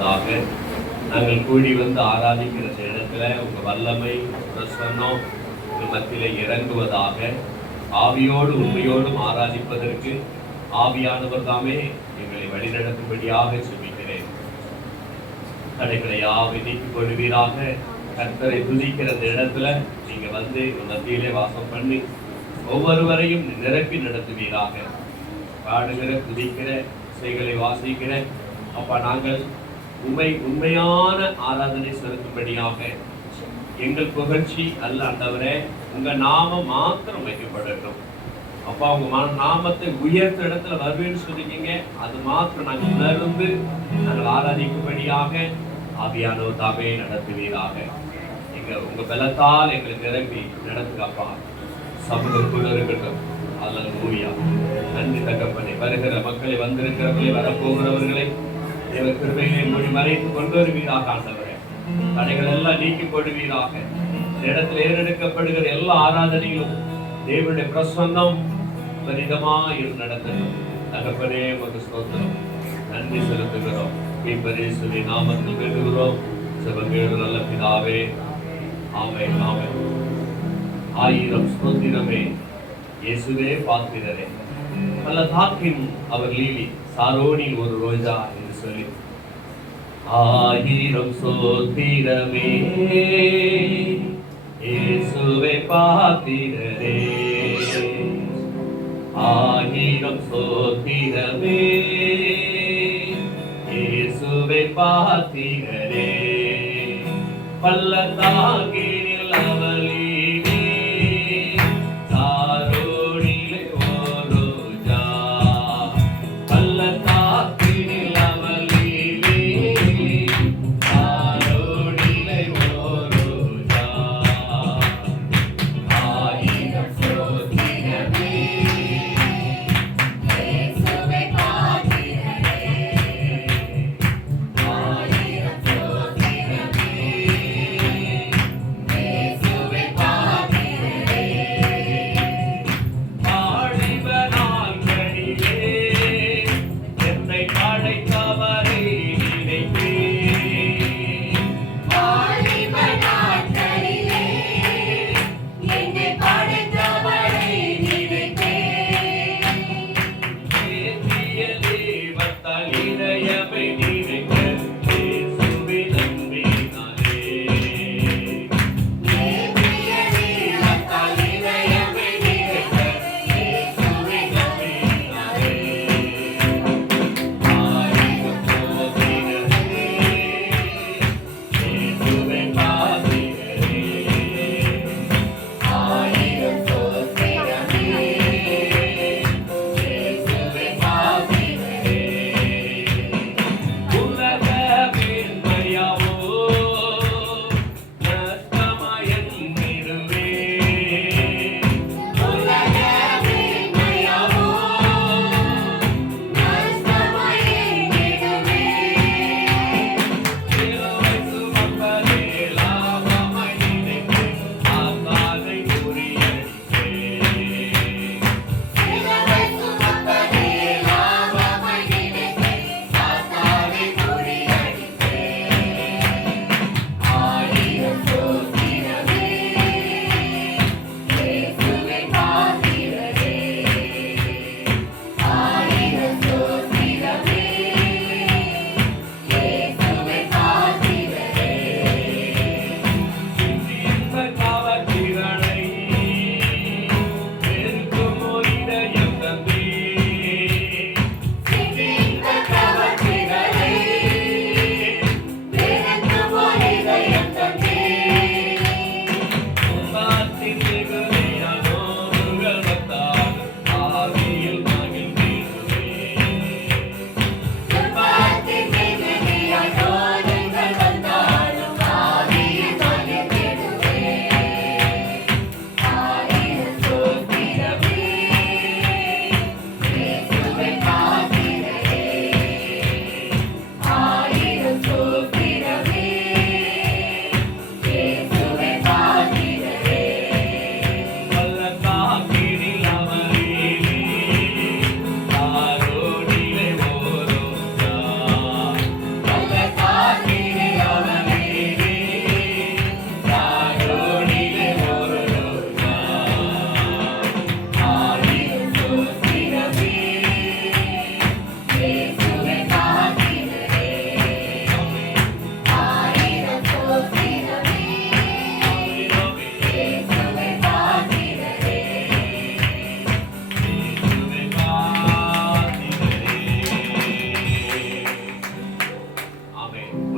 நாங்கள் கூடி வந்து ஆராதிக்கிற இடத்துல உங்க வல்லமை பிரசன்னம் மத்தியில இறங்குவதாக. ஆவியோடு உண்மையோடும் ஆராதிப்பதற்கு ஆவியானவர் தாமே எங்களை வழிநடத்தும்படியாக செபிக்கிறேன். தடைகளை யாவை நீக்கிக் கொள்வீராக. கர்த்தரை துதிக்கிற இடத்துல நீங்க வந்து மத்தியிலே வாசம் பண்ணி ஒவ்வொருவரையும் நிரப்பி நடத்துவீராக. பாடுகிற துதிக்கிற இசைகளை வாசிக்கிற அப்பா நாங்கள் உண்மையான ஆராதனை செலுத்தும்படியாக எங்கள் புகழ்ச்சி அல்ல ஆண்டவரே, உங்க நாமம் மாத்திரம் வைக்கப்படட்டும். அப்பா உங்க நாமத்தை உயர்த்த இடத்துல வருவேன்னு சொல்லிக்கிங்க, அது மாத்திரம் நாங்கள் உணர்ந்து நாங்கள் ஆராதிக்கும்படியாக ஆவியானவர் தாமே நடத்துவீராக. உங்க பலத்தால் எங்களை நிரம்பி நடத்துக்கப்பா. சமூகத்துள்ள இருக்கட்டும். அல்லேலூயா. நன்றி தகப்பனே. வருகிற மக்களை, வந்திருக்கிறவர்களை, வரப்போகிறவர்களை தேவ கிருபையை மூடி மறைத்து கொண்டு வருவீராக ஆண்டவரே. தடைகள் எல்லாம் நீக்கி போடுவீராக. இடத்தில் ஏறெடுக்கப்படுகிற எல்லா ஆராதனையிலும் தேவனுடைய பிரசன்னம் பரிதமாய் நடத்தணும். தகப்பனே உமக்கு ஸ்தோத்திரம், நன்றி செலுத்துகிறோம். இயேசுவின் நாமத்தில் வேண்டுகிறோம் ஜெபங்கள் நல்ல பிதாவே. ஆமென் ஆமென். ஆயிரம் ஸ்தோத்திரமே இயேசுவே பாத்திரரே. பள்ளத்தாக்கின் அவர் லீலி, சாரோனில் ஒரு ரோஜா என்று சொல்லி ஆயிரம் ஸ்தோத்திரமே இயேசுவே பாத்திரரே. ஆயிரம் ஸ்தோத்திரமே இயேசுவே பாத்திரரே. பள்ளத்தாக்கினில் அவர் லீலி, சாரோனிலே ஒரு ரோஜா. பள்ளத்தாக்கினில் அவர் லீலி, சாரோனிலே ஒரு ரோஜா. ஆயிரம் ஸ்தோத்திரமே இயேசுவே பாத்திரரே. ஆயிரம் ஸ்தோத்திரமே இயேசுவே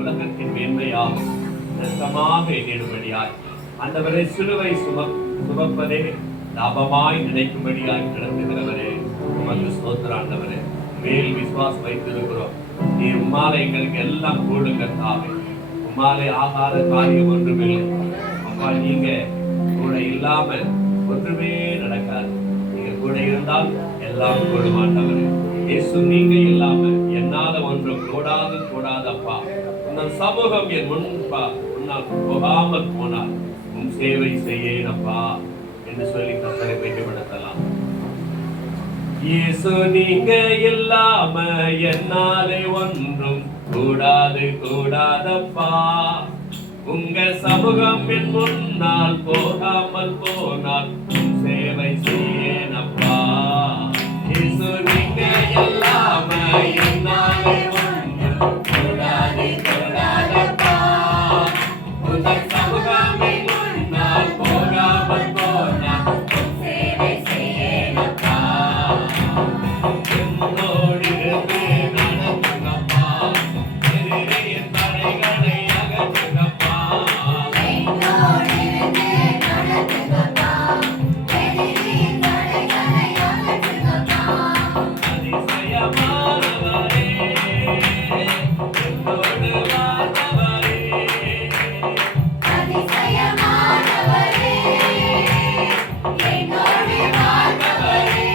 உலகத்தின் மேன்மையாகும் நெருக்கமாக எண்ணிடும்படியாய் ஆண்டவரே சிலுவை சுமப்பதே லாபமாய் நினைக்கும்படியாய் நடத்துகிறவரே உமக்கு ஸ்தோத்திரம் ஆண்டவரே. மேல் விசுவாசம் வைத்திருக்கிறோம். நீ உம்மால எங்களுக்கு எல்லாம் கூடுங்க தாவே. உம்மாலே ஆகாத காரியம் ஒன்றுமில்லை அப்பா. நீங்க கூட இல்லாம ஒன்றுமே நடக்காது. நீங்க கூட இருந்தால் எல்லாம் கூடுமாட்டவரே. இயேசு நீங்க இல்லாம என்னால ஒன்றும் கூடாதப்பா. உன் சமூகம் என் முன்னால் போகாமல் போனால் உன் சேவை செய்யப்பா என்று சொல்லி கர்த்தரை மையப்படுத்தலாம். இயேசு நீங்க இல்லாம என்னாலே ஒன்றும் கூடாதப்பா. உங்க சமூகம் என் முன்னால் போகாமல் போனால் உன் சேவை செய்யப்பா. இயேசு நீங்க இல்லாம என்னாலே ஒன்றும் கூடாதப்பா. உங்க சமூகம் என் முன்னால் போகாமல் போனால் உன் சேவை செய்யப்பா. என்னோடு இருந்து நடத்துங்கப்பா. எதிரியின் தடைகளை அகற்றுங்கப்பா. என்னோடு இருந்து நடத்துங்கப்பா. எதிரியின் தடைகளை அகற்றுங்கப்பா. அதிசயமானவரே என்னோடு வாழ்ந்தவரே. அதிசயமானவரே என்னோடு வாழ்ந்தவரே.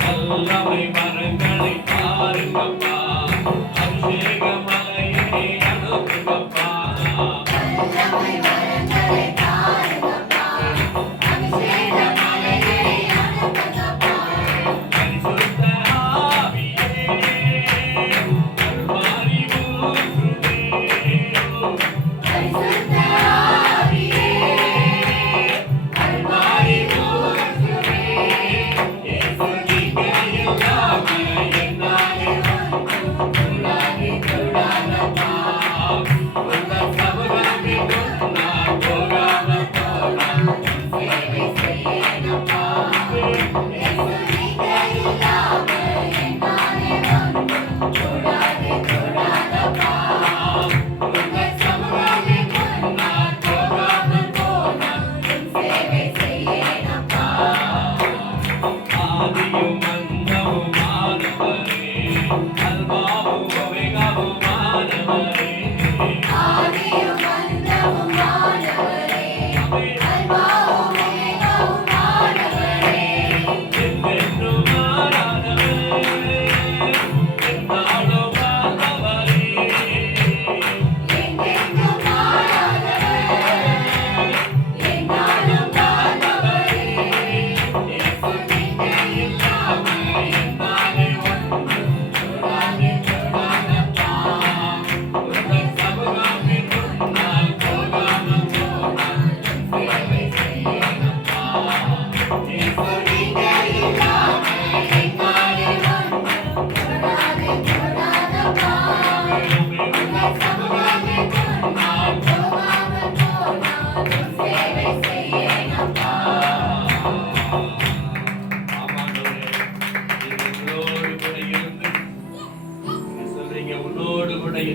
வல்லமை மரங்களை பாருங்கப்பா. அபிஷேக மலையை அனுப்புங்கப்பா. வல்லமை மரங்களை பாருங்கப்பா. அபிஷேக மலையை அனுப்புங்கப்பா. பரிசுத்த ஆவியே அருள்மாறி ஊற்றுமே. பரிசுத்த ஆவியே அருள்மாறி ஊற்றுமே.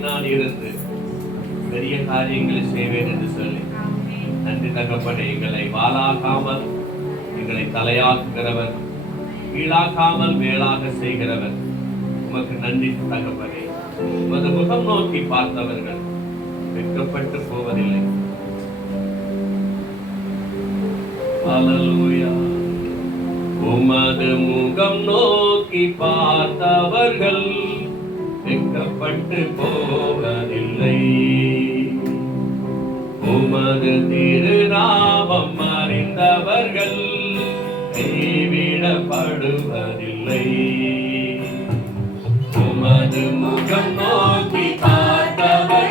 நான் இருந்து பெரிய காரியங்களை செய்வேன் என்று சொல்லி நன்றி தகப்பனே. எங்களை வாளாக்காமல் எங்களை தலையாக்குகிறவர், கீழாக்காமல் மேலாக செய்கிறவர். உமக்கு நன்றி தகப்பனே. உமது முகம் நோக்கி பார்த்தவர்கள் வெட்கப்பட்டு போவதில்லை. அல்லேலூயா. உமது முகம் நோக்கி பார்த்தவர்கள் வெட்கப்பட்டு போவதில்லை. உமது திருநாமம் அறிந்தவர்கள் கைவிடப்படுவதில்லை. உமது முகம் நோக்கி பார்த்தவர்கள்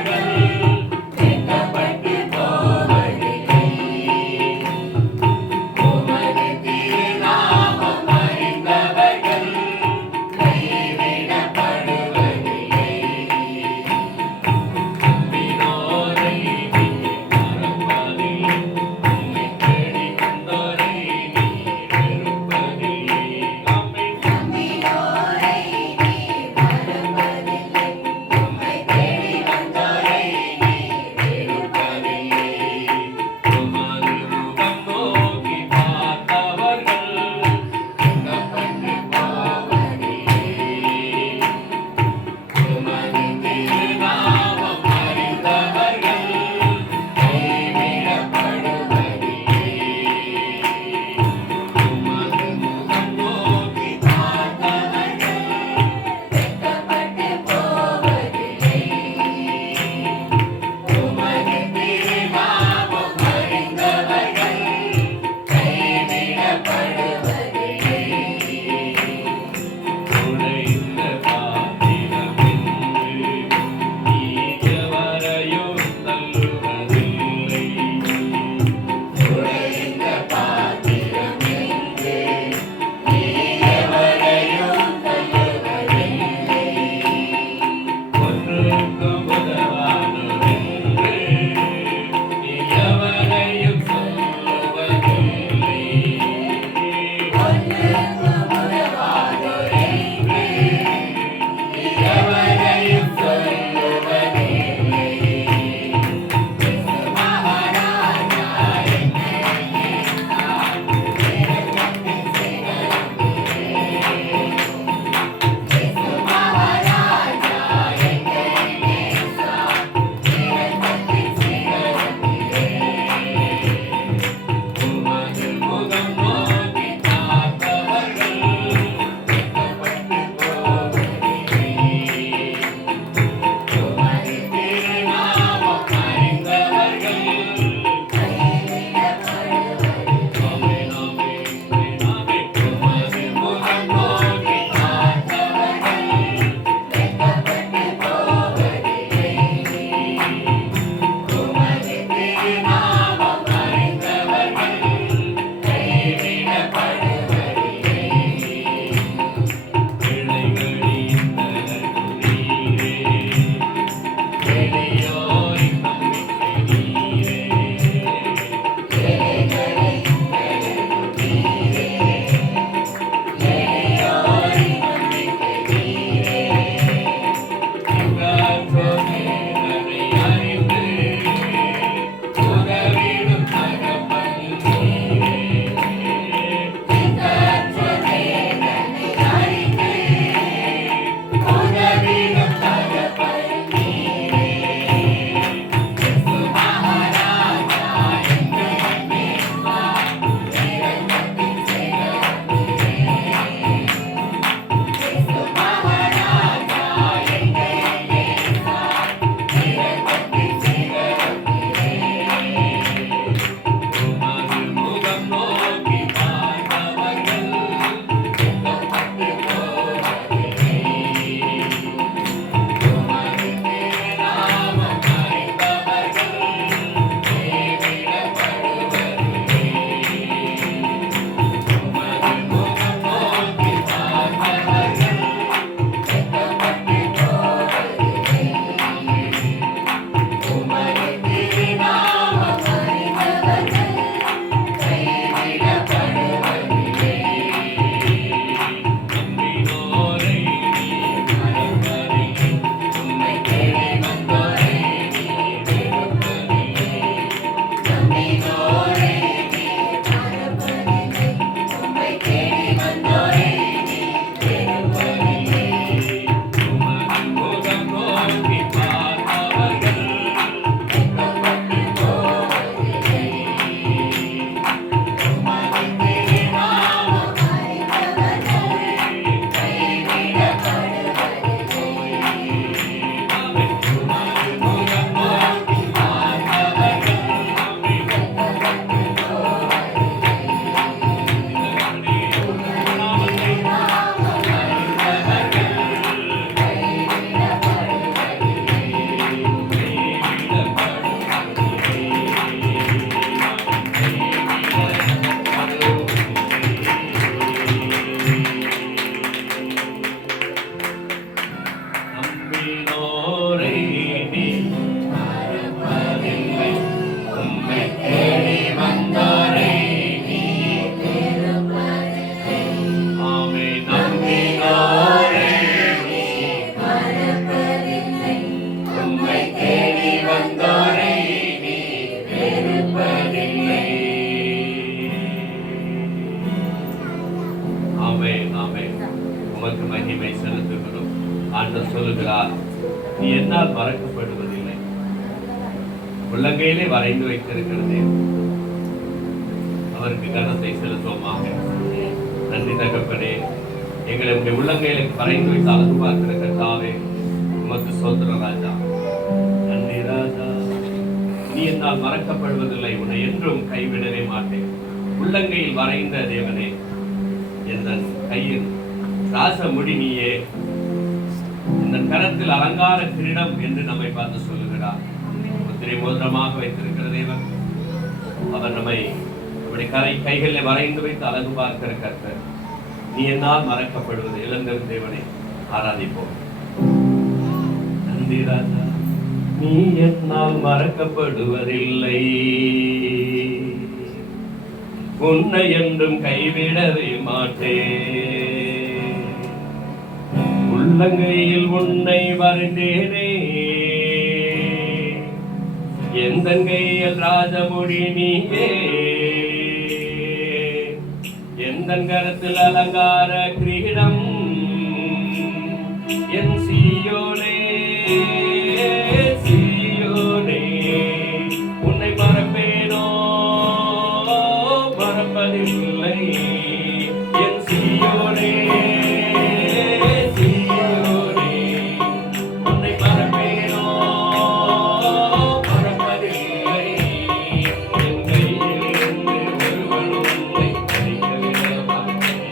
வந்தோரை நீ வெறுப்பதில்லை. ஆமென், ஆமென். உமக்கு மகிமை செலுத்துகிறோம். ஆண்டவர் சொல்லுகிறார், நீ என்னால் மறக்கப்படுவதில்லை. உள்ளங்கையிலே வரைந்து வைத்திருக்கிறதே. அவருக்கு கனத்தை செலுத்துவோமாக. நன்றி தகப்பனே, எங்களை உடைய உள்ளங்கையில வரைந்து வைத்து அழகு பார்க்கிற கர்த்தாவே, உமக்கு ஸ்தோத்திரம் ராஜா. நன்றி ராஜா. நீ என்னால் மறக்கப்படுவதில்லை, உன்னை என்றும் கைவிடவே மாட்டேன். உள்ளங்கையில் வரைந்த தேவனே, என் கையில் ராசமுடி நீயே, இந்த கரத்தில் அலங்கார கிரீடம் என்று நம்மை பார்த்து சொல்லுகிறார். முத்திரை மோதிரமாக வைத்திருக்கிற தேவன், அவர் நம்மை கைகளில் வரைந்து வைத்து அழகு பார்க்கிற கர்த்தர். நீ என்னால் மறக்கப்படுவது இளந்தர் தேவனை ஆராதிப்போம். நன்றி ராஜா. நீ என்னால் மறக்கப்படுவதில்லை, உன்னை என்றும் கைவிடவே மாட்டேன். உள்ளங்கையில் உன்னை வரைந்தேனே, எந்த கையில் ராஜமுடி நீயே, எந்த கரத்தில் அலங்கார கிரீடம். என் சீயோனே, சீயோனே, உன்னை மறப்பேனோ, மறப்பதில்லை. என் சீயோனே, சீயோனே, உன்னை மறப்பேனோ, மறப்பதில்லை. என் கையிலிருந்து ஒருவன் உன்னை பறிக்க விட மாட்டேன்.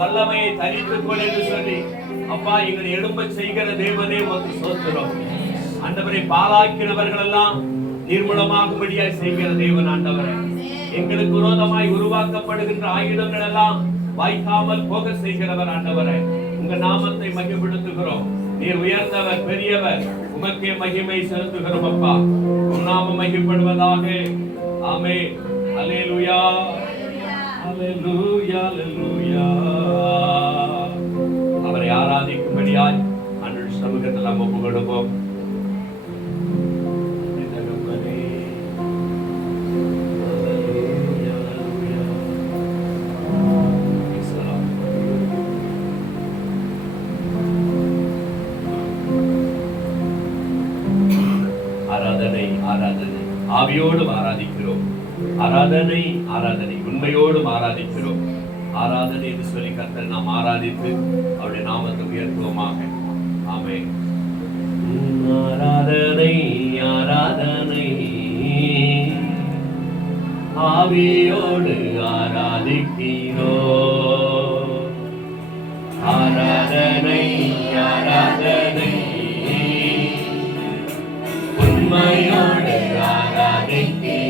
வல்லமையை தரித்துக் கொள் என்று சொல்லி அப்பா எங்களை எழும்ப செய்கிற தேவனே உமக்கு ஸ்தோத்திரம். ஆண்டவரை பாழாக்கினவர்கள் எல்லாம் நிர்மூலமாகும்படியாய் செய்கிற தேவன் ஆண்டவரே, எங்களுக்கு விரோதமாய் உருவாக்கப்படுகின்ற ஆயுதங்கள் எல்லாம் வாய்க்காமல் போக செய்கிறவர் ஆண்டவரே, உங்க நாமத்தை மகிமைப்படுத்துகிறோம். நீர் உயர்ந்தவர், பெரியவர், உமக்கே மகிமை செலுத்துகிறோம் அப்பா. உம் நாமம் மகிமைப்படுவதாக. ஆமென். அல்லேலூயா, அல்லேலூயா, அல்லேலூயா. அவரை ஆராதிக்கும்படியாய் அன்றைய சமூகத்தில் நாம் ஒப்பு கொடுப்போம். ஆராதனை, ஆராதனை, ஆவியோடும் ஆராதிக்கிறோம். ஆராதனை, ஆராதனை, உண்மையோடும் ஆராதிக்கிறோம். ஆராதனை என்று சொல்லி கர்த்தரை நாம் ஆராதித்து அவருடைய நாமத்தை உயர்த்துவோமாக. ஆமென். ஆராதனை, ஆராதனை, ஆவியோடு ஆராதிக்கிறோம். ஆராதனை, ஆராதனை, உண்மையோடு ஆராதிக்கிறோம்.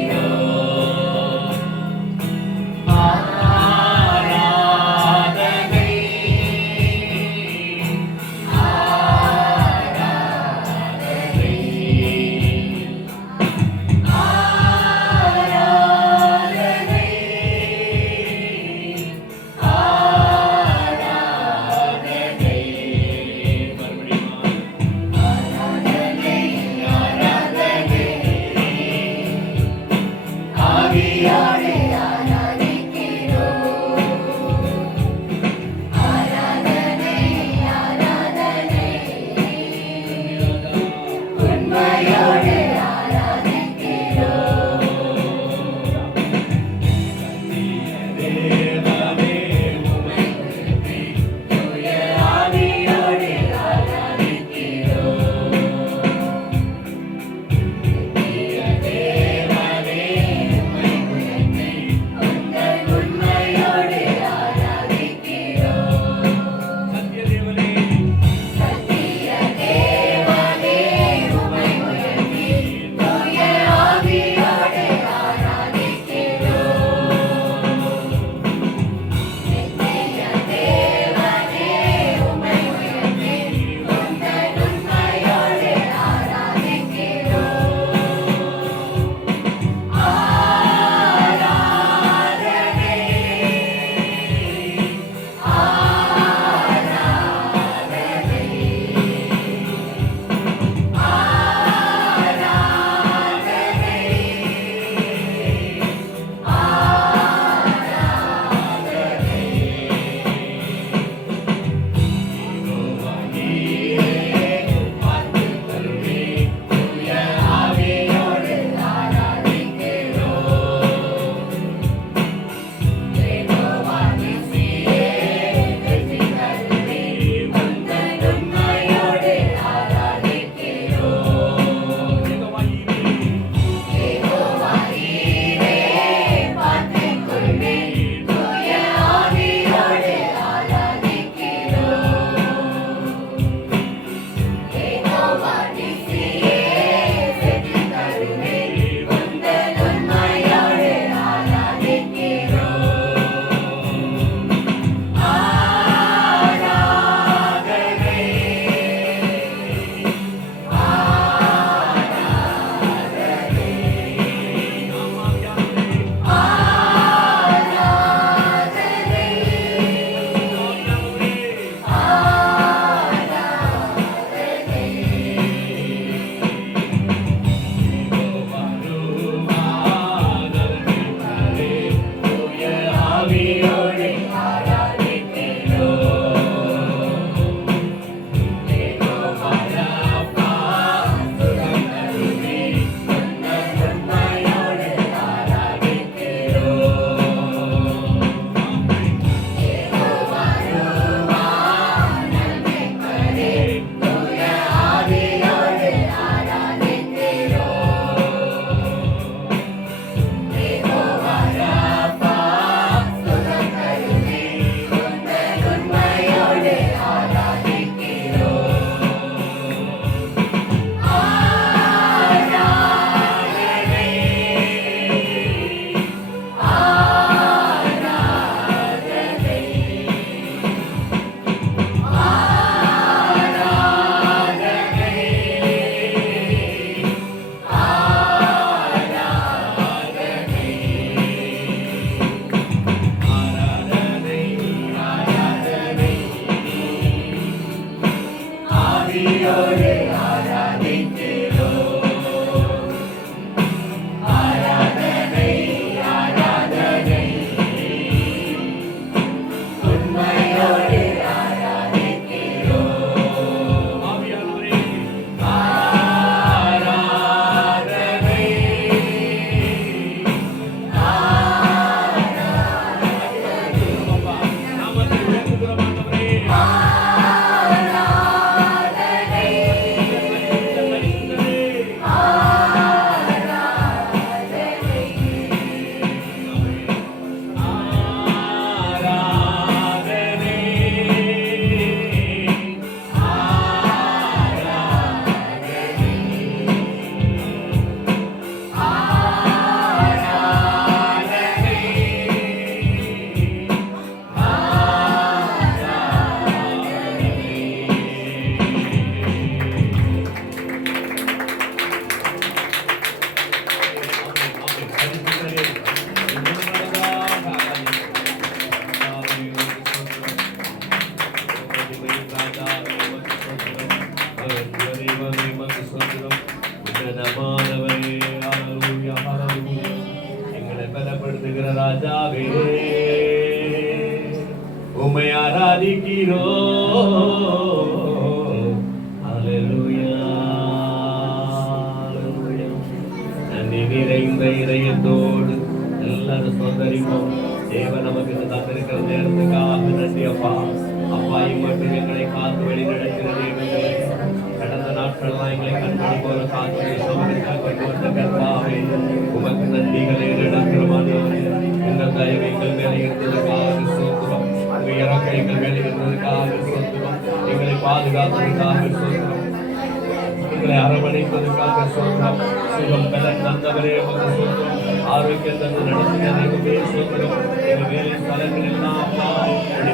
ஆவியோடு ஆராதிக்கிறோம். ஆராதனை ஆராதனை உண்மையோடு ஆராதிக்கிறோம். ஆவியானவரே ஆராதனை அப்பா நாமத்தை உயர்த்துகிறோம் ஆண்டவரே. எங்களை பலப்படுத்துகிற ராஜாவே உம்மை ஆராதிக்கிறோம். அல்லேலூயா அல்லேலூயா. நன்றி நிறைந்த இதயத்தோடு எல்லாரும் சொந்தரிப்போம். தேவன் நமக்கு தந்திருக்கிற நேரத்துக்காக நன்றி அப்பா. அப்பாயை மட்டும் எங்களை காத்து வழி நடக்கிற தேவங்களே, கடந்த நாட்கள்லாம் எங்களை கண்மணி போல காத்து சோதனைக்காக கொண்டு வந்த கர்த்தாவே உமக்கு நன்றிகளை நடக்கிறமானவரே. இந்த தயவு எங்கள் மேலே இருந்ததுக்காக சோத்திரம். உங்கள் இறக்க எங்கள் மேலே இருந்ததுக்காக சோத்திரம். எங்களை பாதுகாத்ததுக்காக சோத்திரம். எங்களை அரவணைப்பதற்காக சோத்திரம். சுகம் பலன் தந்தவரே உமக்கு சோத்திரம். ஆரோக்கியம் தந்து நடத்தினதே சோத்திரம். எங்கள் வேலை ஸ்தலங்கள் எல்லாம்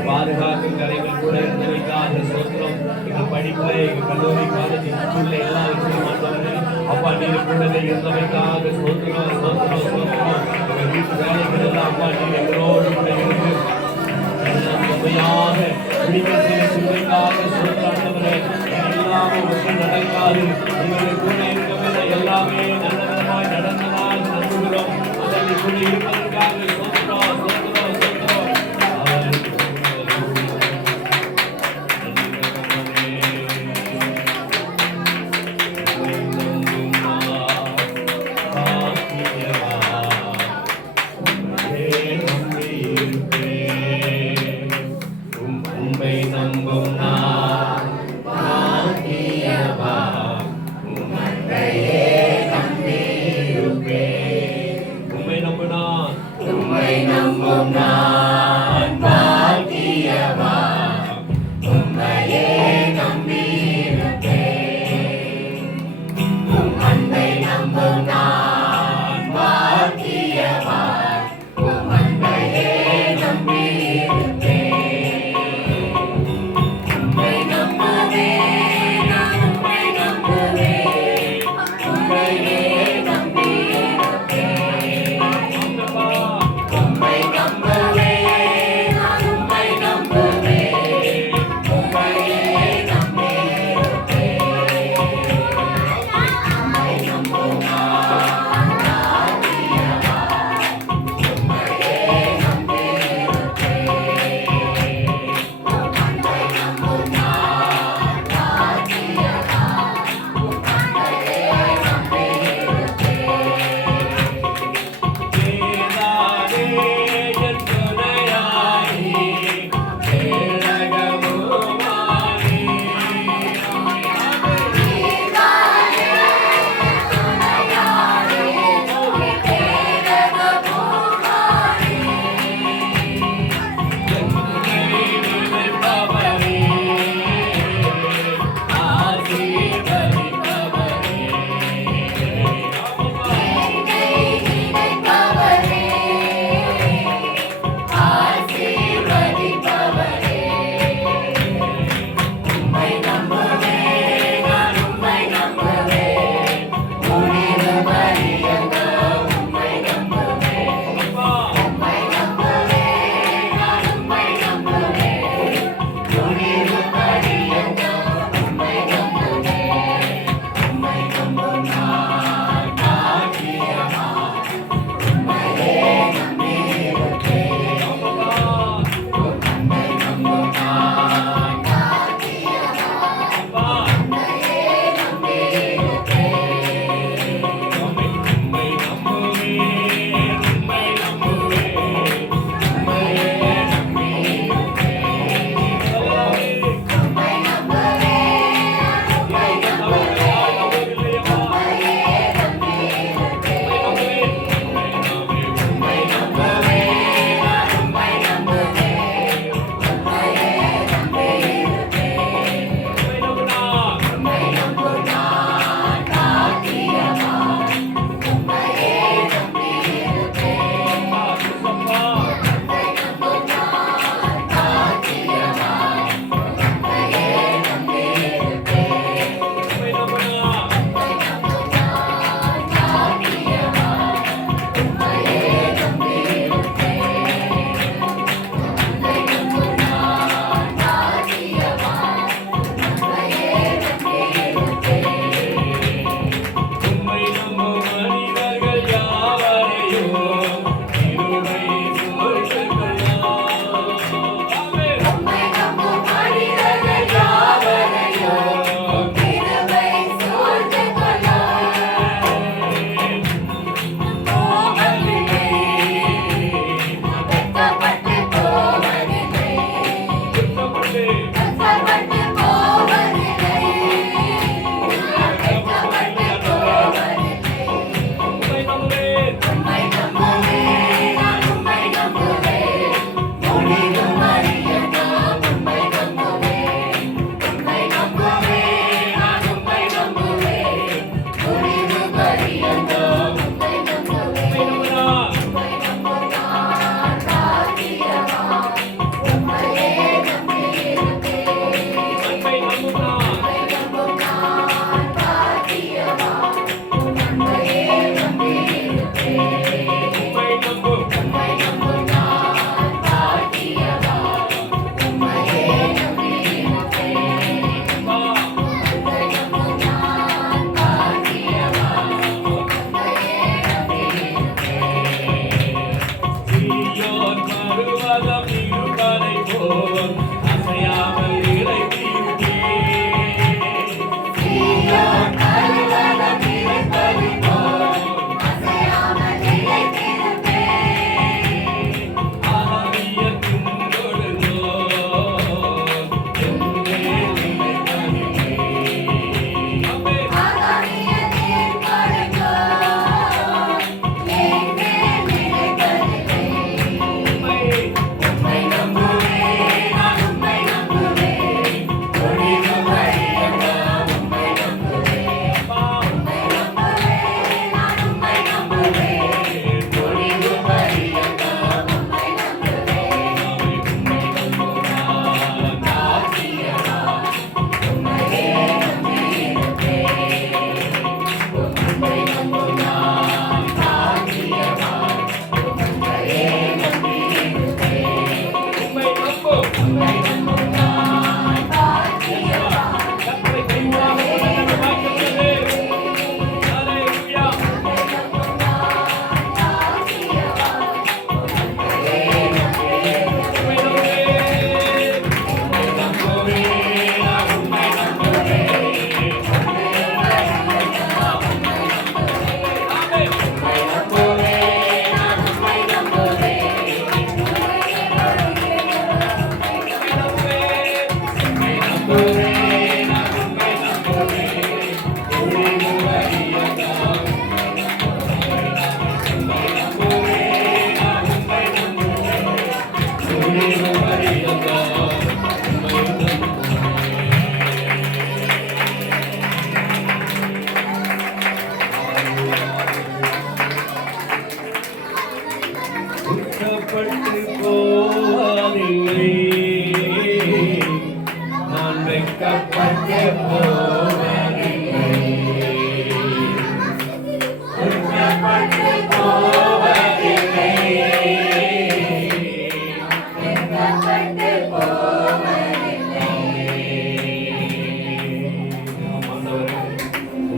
பாதுகாக்கும் கரைகள் கூட இருந்தவைக்காக சோத்திரம். எங்கள் படிப்புல எங்கள் கல்லூரி காலேஜில் உள்ள எல்லா விஷயமானவர்கள் அப்பா நீர் கூடவே இருந்தவைக்காக சோத்திரம் சோத்திரம் சோத்திரம். எங்கள் வீட்டு வேலைகள் எல்லாம் அப்பா நீர் எங்களோடு கூட இருந்து உண்மையாக பிடிக்க செய்வதற்காக சோத்திராண்டவரே. எல்லாமே விஷயம் நடக்காது. எங்களுக்கு கூட இருக்கவே எல்லாமே நல்லதமாய் நடந்ததாக நம்புகிறோம். அதில் கூட இருப்பதற்காக சோத்திரம் சோத்திரம் சோத்திரம். உம்மை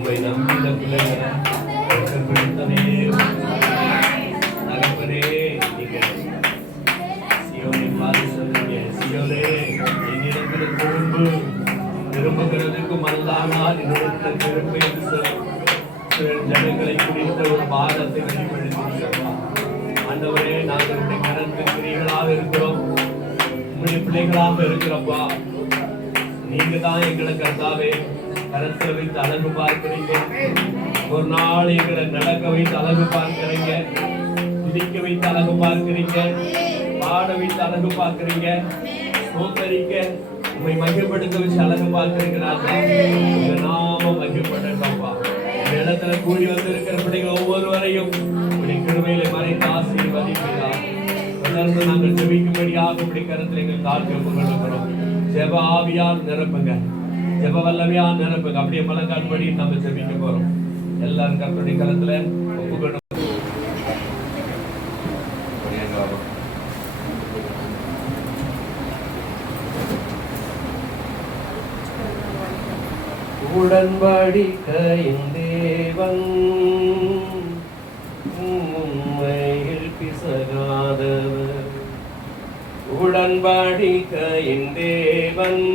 உம்மை நம்பி இந்த பிள்ளைகளை பிடித்தனே நகப்பனே நீங்க சியோனை பார்த்து சொல்லுங்க, சியோனே என்னிடத்தில் திரும்புகிறதுக்கு மனதானால் என்னிடத்தில் திரும்ப என்று சொல்லி ஜனங்களை குறித்த ஒரு பாரத்தை வெளிப்படுத்தினீர்களா ஆண்டவரே, நாங்கள் உடைய கரத்தின் பிள்ளைகளாக இருக்கிறோம், உங்களுடைய பிள்ளைகளாக இருக்கிறப்பா. நீங்க தான் எங்களை கர்த்தாவே கரத்தில் வைத்து அழகு பார்க்கிறீங்க. ஒரு நாள் எங்களை நடக்க வைத்து அழகு பார்க்கிறீங்க, துதிக்க வைத்து அழகு பார்க்கிறீங்க, பாட வைத்து அழகு பார்க்கிறீங்க, சோதரிக்க உண்மை மகிழ்படுத்த வச்சு அழகு பார்க்கிறீங்களாங்க. உங்க நாமம் மகிழ்படுத்தப்பா. இந்த இடத்துல கூடி வந்திருக்கிற பிள்ளைகள் ஒவ்வொருவரையும் உடைய கிருபையில மறைத்து ஆசீர்வதிக்கிறார். தொடர்ந்து நாங்கள் ஜெபிக்கும்படியாக உடைய கரத்தில் எங்கள் தாழ்த்தி ஒப்புக்கொள்கிறோம். ஜெப ஆவியால் நிரப்புங்க, ஜெப வல்லமையால் நிரப்புங்க. அப்படியே மலங்கால் படி நம்ம ஜெபிக்க போறோம். எல்லாரும் கர்த்தருடைய கரத்துல ஒப்புக்கொள்ளும். உடன்படிக்கையின் தேவன் உம்மையில் பிசகாதவர், உடன்படிக்கையின் தேவன்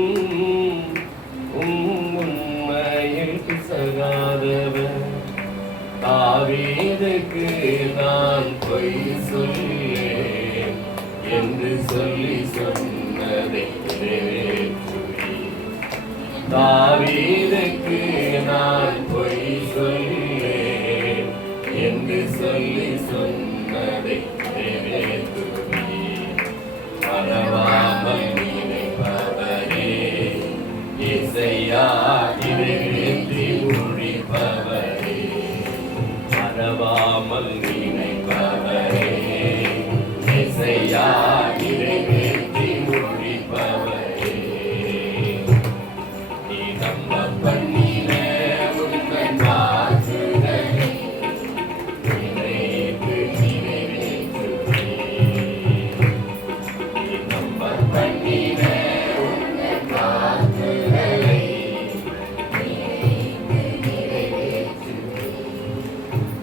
உம்மையில் பிசகாதவர். தாவீதுக்கு நான் பொய் சொல்லேன் என்று சொல்லி சொன்னதை தாவீதுக்கு நான் பொய் சொல்லேன் என்று சொல்லி சொன்னதை மறவாமல் நினைப்பவரே, இசையா நிறைவேற்றி முடிப்பவரே, மறவாமல் நினைப்பவரே, இசையா நிறைவேற்றி முடிப்பவரே.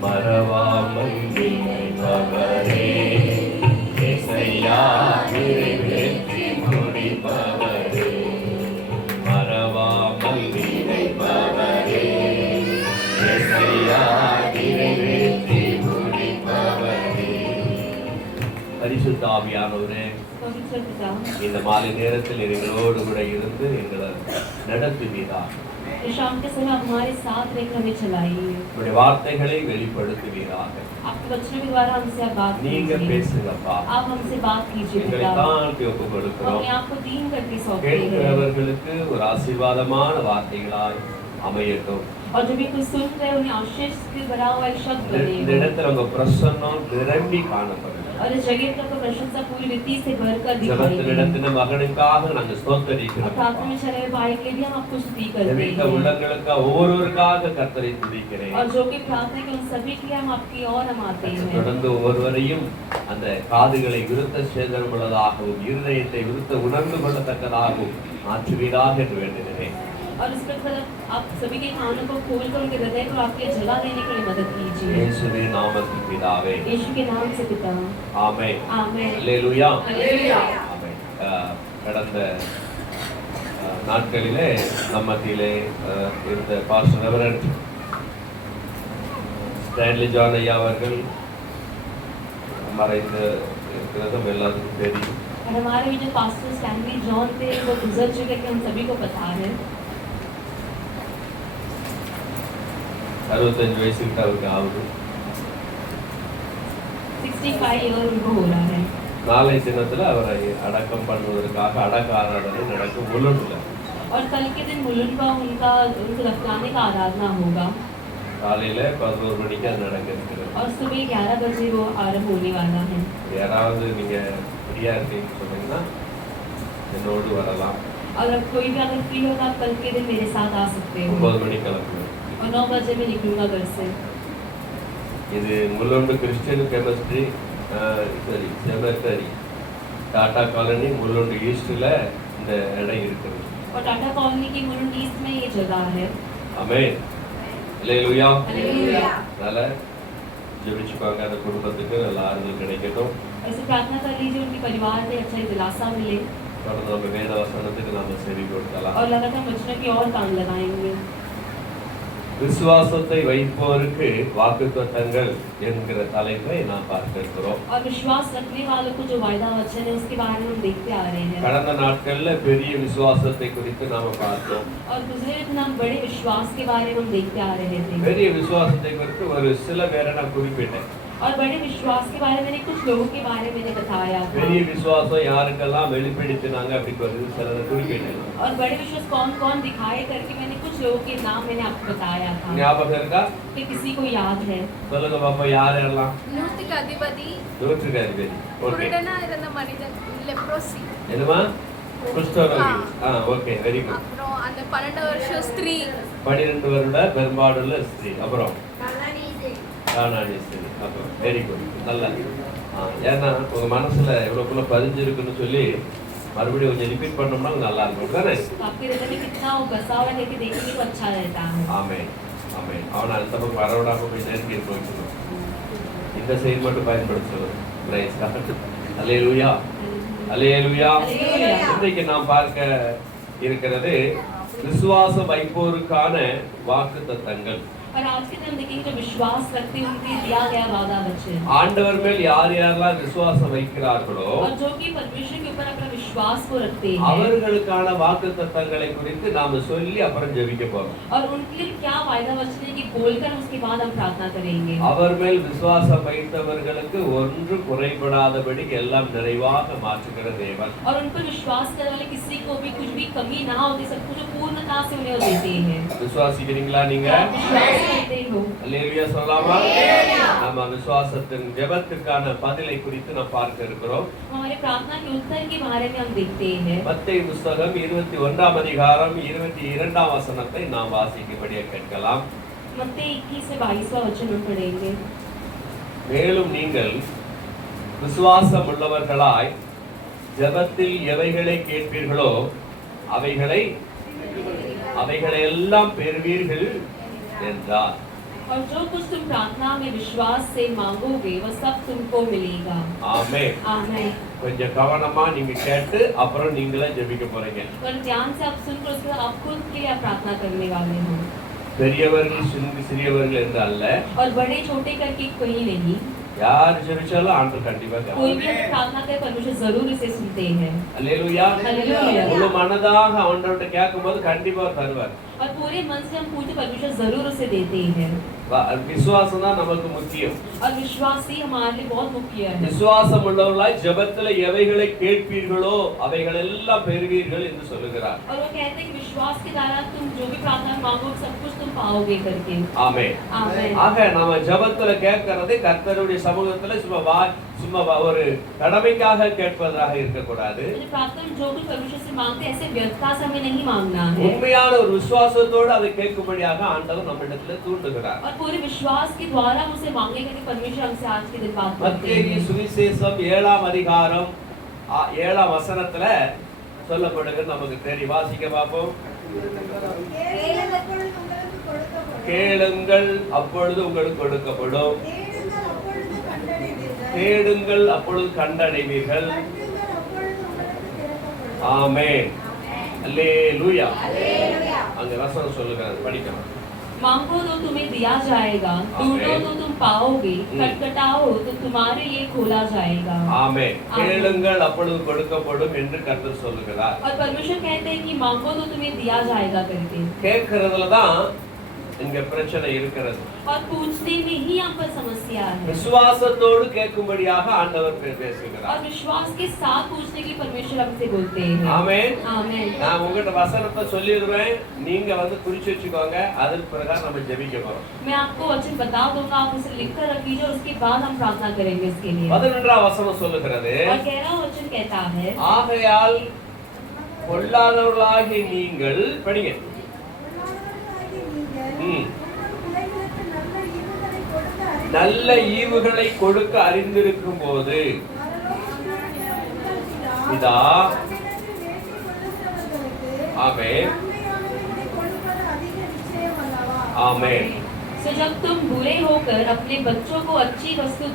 மறவாமல் நினைப்பவரே, இசையா நிறைவேற்றி முடிப்பவரே, மறவாமல் நினைப்பவரே, இசையா நிறைவேற்றி முடிப்பவரே. பரிசுத்த ஆவியானவரே, இந்த மாலை நேரத்தில் எங்களோடு கூட இருந்து எங்களை நடத்துவீராக. शाम के समय हमारे साथ रहकर हमें चलाइए, உம்முடைய வார்த்தைகளை வெளிப்படுத்துவீராக. आपके वचनों के द्वारा हमसे आप बात நீங்க பேசுங்கப்பா. आप हमसे बात कीजिए எங்களை पिता। தாழ்த்தி ஒப்புக் கொடுக்கிறோம். अपने आप को दीन करके सौंपते हैं கேட்கிறவர்களுக்கு ஒரு ஆசீர்வாதமான வார்த்தைகளாய் அமையட்டும். और जो भी कुछ सुन रहे उन्हें आशीष से भरा हुआ एक शब्द बने இந்த இடத்துல உங்க பிரசன்னம் நிரம்பி காணப்படும். और इस जगह पर प्रशंसा पूरी रीति से भरकर दिखाई ஜெபத்தில் இடத்தின மகனுக்காக நாங்கள் ஸ்தோத்திரிக்கிறோம். प्रार्थना में चले हुए भाई के लिए हम आपको स्तुति करते ஜெபித்த हैं உள்ளங்களுக்காக ஒவ்வொருவருக்காக கர்த்தரை துதிக்கிறேன். और जो कि प्रार्थना के उन सभी के लिए हम आपकी ओर हम आते हैं। தொடர்ந்து ஒவ்வொருவரையும் அந்த காதுகளை விருத்த சேதனம் உள்ளதாகவும் இருதயத்தை விருத்த உணர்ந்து கொள்ளத்தக்கதாகவும் மாற்றுவீராக என்று வேண்டுகிறேன். और इस पर आप सभी के कानों को खोलकर उनके हृदय को आपके जला देने के लिए मदद कीजिए। இயேசுவின் நாமத்தில் பிதாவே, यीशु के नाम से पिता, ஆமென். आमेन, அல்லேலூயா, हालेलुया। ஆமென். கடந்த நாட்களிலே நம் மத்தியிலே இருந்த பாஸ்டர் ரெவரண்ட் ஸ்டான்லி ஜான் ஐயா அவர்கள் மறைந்து இருக்கிறதும் எல்லாத்துக்கும் தெரியும். और हमारे भी जो पास्टर स्टैनली जॉन थे वो गुजर चुके थे, हम सभी को पता है। 65 வயசுக்கு அவருக்கு ஆகுது. 65 ईयर उनको हो रहा है। நாளை தினத்துல அவரை அடக்கம் பண்ணுவதற்காக அடக்க ஆராதனை நடக்கும் முழுவதுல. और कल के दिन मुलुंड उनका उनको दफनाने का आराधना होगा। காலையில 11 மணிக்கு அது நடக்க இருக்கிறது. और सुबह 11 बजे वो आरंभ होने वाला है। யாராவது நீங்க ஃப்ரீயா இருக்கீங்கன்னு சொன்னீங்கன்னா என்னோடு வரலாம். और कोई भी अगर फ्री होगा आप कल के दिन मेरे साथ आ सकते हो। 9 மணிக்கு கிளம்புங்க. और 9 बजे मैं निकलूंगा घर से। இது முள்ளொண்டு கிறிஸ்டியன் கெமிஸ்ட்ரி செமெட்டரி டாடா காலனி முள்ளொண்டு ஈஸ்ட்ல இந்த இடம் இருக்குது. और टाटा कॉलोनी की मुलुंड ईस्ट में ये जगह है। ஆமென். அல்லேலூயா. हालेलुया। அதனால ஜெபிச்சுப்பாங்க, அந்த குடும்பத்துக்கு நல்ல ஆறுதல் கிடைக்கட்டும். ऐसे प्रार्थना कर लीजिए उनके परिवार में अच्छा दिलासा मिले தொடர்ந்து நம்ம வேத வசனத்துக்கு நாம செவி கொடுக்கலாம். और लगातार वचनों की ओर कान लगाएंगे। விசுவாசத்தை வைப்போருக்கு வாக்குத்தத்தங்கள் என்கிற தலைப்பை நாம் பார்க்க இருக்கிறோம். और विश्वास रखने वालों को जो वायदा वचन है उसके बारे में हम देखते आ रहे हैं। கடந்த நாட்கள்ல பெரிய விசுவாசத்தை குறித்து நாம பார்த்தோம். और गुजरे दिन हम बड़े विश्वास के बारे में हम देखते आ रहे थे। பெரிய விசுவாசத்தை குறித்து ஒரு சில பேரை நான் குறிப்பிட்டேன். और बड़े विश्वास के बारे में कुछ लोगों के बारे में मैंने बताया था। பெரிய விசுவாசம் யாருக்கெல்லாம் வெளிப்படுத்தினாங்க அப்படி சிலரை குறிப்பிட்டேன். और बड़े विश्वास कौन-कौन दिखाए करके मैंने कुछ लोगों के नाम मैंने आपको बताया था। ஞாபகம் இருக்கா? कि किसी को याद है? சொல்லுங்க பாப்பா, யார் யாரெல்லாம்? நூற்றுக்கு அதிபதி, நூற்றுக்கு அதிபதி. ஓகே. குருடனா இருந்த மனிதன், லெப்ரோசி. என்னமா? குஷ்டரோகி. Okay, very good. அப்புறம் அந்த 12 வருஷ ஸ்திரீ, 12 வருட பெரும்பாடுள்ள ஸ்திரீ. அப்புறம் கானானி ஸ்திரீ. அப்புறம் வெரி குட், நல்லா. ஏன்னா உங்க மனசுல எவ்வளவுக்குள்ள பதிஞ்சிருக்குன்னு சொல்லி மறுபடியும் கொஞ்சம் ரிப்பீட் பண்ணோம்னா நல்லா இருக்கும் தானே? आपके हृदय में कितना वो बसा हुआ है कि देखने को अच्छा रहता है। ஆமென், ஆமென். அவனை அந்த பக்கம் வரவிடாம போய் நெருங்கி இருக்க வைக்கணும். இந்த செயல் மட்டும் பயன்படுத்தணும். Praise God. Hallelujah, hallelujah. இன்றைக்கு நாம் பார்க்க இருக்கிறது விசுவாசம் வைப்போருக்கான வாக்குத்தத்தங்கள். और आज के दिन देखेंगे जो विश्वास रखते हैं उनके दिया गया वादा वचन। ஆண்டவர் மேல் யார் யாரெல்லாம் விசுவாசம் வைக்கிறார்களோ और जो कि परमेश्वर के ऊपर अपना विश्वास को रखते हैं அவர்களுக்கான வாக்குத்தத்தங்களை குறித்து நாம சொல்லி அப்புறம் ஜெபிக்க போறோம். और उनके लिए क्या वायदा वचन है कि बोलकर उसके बाद हम प्रार्थना करेंगे। அவர் மேல் விசுவாசம் வைத்தவர்களுக்கு ஒன்று குறைபடாதபடி எல்லாம் நிறைவாக மாற்றுகிற தேவன். और उन पर विश्वास करने वाले किसी को भी कुछ भी कमी ना होती, सब कुछ पूर्णता से उन्हें वो देते हैं। விசுவாசிக்கிறீங்களா நீங்க? विश्वास करते हो? அல்லேலூயா சொல்லலாமா? நாம விசுவாசத்தின் ஜெபத்திற்கான பதிலை குறித்து நாம் பார்க்க இருக்கிறோம். हमारे प्रार्थना के उत्तर के बारे में हम देखते हैं। மத்தேயு புத்தகம் 21 அதிகாரம் 22 வசனத்தை நாம் வாசிக்கும்படியாக கேட்கலாம். मत्ती 21 से 22वां वचन हम पढ़ेंगे। மேலும் நீங்கள் விசுவாசம் உள்ளவர்களாய் ஜெபத்தில் எவைகளை கேட்பீர்களோ அவைகளை எல்லாம் பெறுவீர்கள் என்றார். और जो कुछ तुम प्रार्थना में विश्वास से मांगोगे वह सब तुमको मिलेगा। ஆமென். आमीन। கொஞ்சம் கவனமா நீங்க கேட்டு அப்புறம் நீங்களே ஜெபிக்க போறீங்க. और ध्यान से आप सुनकर उसके बाद आप खुद के लिए प्रार्थना करने वाले हो। பெரியவர்கள் சிறியவர்கள் என்று அல்ல, और बड़े छोटे करके कोई नहीं, யார் ஜெபிச்சாலும் ஆண்டவர் கண்டிப்பா कोई கேட்பார். भी अगर प्रार्थना करे परमेश्वर जरूर इसे सुनते हैं। அல்லேலூயா. हालेलुया। முழு மனதாக ஆண்டவர்ட்ட கேட்கும்போது கண்டிப்பா தருவார். और पूरे मन से हम पूछते परमेश्वर जरूर उसे देते हैं। விசுவாசம் தான் நமக்கு முக்கியம். और विश्वास ही हमारे लिए बहुत मुख्य है। விசுவாசம் உள்ளவர்களாய் ஜெபத்தில் எவைகளை கேட்பீர்களோ அவைகள் எல்லாம் பெறுவீர்கள் என்று சொல்லுகிறார். और वो कहते हैं कि विश्वास के द्वारा तुम जो भी प्रार्थना मांगोगे सब कुछ तुम पाओगे करके। ஆமென். आमीन। ஆக நாம ஜெபத்துல கேட்கிறது கர்த்தருடைய சமூகத்துல சும்மா ஒரு கடமைக்காக கேட்பதாக இருக்கக்கூடாது. प्रार्थना में जो कुछ परमेश्वर से मांगते हैं ऐसे व्यर्थता से हमें नहीं मांगना है। உண்மையான ஒரு விசுவாசத்தோடு அதை கேட்கும்படியாக ஆண்டவர் நம்மிடத்துல தூண்டுகிறார். और पूरे विश्वास के द्वारा उसे मांगेगा कि परमेश्वर हमसे आज के दिन बात करते மத்தேயு हैं। சுவிசேஷம் 7 அதிகாரம் 7 வசனத்துல சொல்லப்படுகிறது நமக்கு தெரியும். வாசிக்க பார்ப்போம். கேளுங்கள் அப்பொழுது உங்களுக்கு கொடுக்கப்படும், தேடுங்கள் அப்பொழுது கண்டடைவீர்கள். ஆமென். அல்லேலூயா. அங்க வசனம் சொல்லுகிறது, படிக்கலாம். मांगो तो तुम्हें दिया जाएगा, ढूंढो तो तुम पाओगे, खटखटाओ तो तुम्हारे लिए खोला जाएगा। ஆமென். கேளுங்கள் அப்பொழுது கொடுக்கப்படும் என்று கர்த்தர் சொல்லுகிறார். और परमेश्वर कहते हैं कि मांगो तो तुम्हें दिया जाएगा करके। கேட்கிறதுல தான் இங்க பிரச்சனை இருக்கிறது. और पूछने में ही यहाँ पर समस्या है। விசுவாசத்தோடு கேட்கும்படியாக ஆண்டவர் பேசுகிறார். और विश्वास के साथ पूछने के लिए परमेश्वर हमसे बोलते हैं। ஆமென். आमीन। நான் உங்ககிட்ட வசனத்தை சொல்லிடுறேன், நீங்க குறிச்சு வச்சுக்கோங்க. அதன் பிரகாரம் நம்ம ஜெபிக்க போறோம். मैं आपको वचन बता दूंगा, आप उसे लिख कर रख लीजिए और उसके बाद हम प्रार्थना करेंगे इसके लिए। 11 வசனம் சொல்லுகிறது, और 11वां वचन कहता है, ஆகையால் பொல்லாதவர்களாகிய நீங்கள் படிங்க. நல்ல ஈவுகளை கொடுக்க அறிந்திருக்கும் போது இதா. ஆமென். ஆமென். So जब तुम बुरे होकर अपने बच्चों को अच्छी वस्तु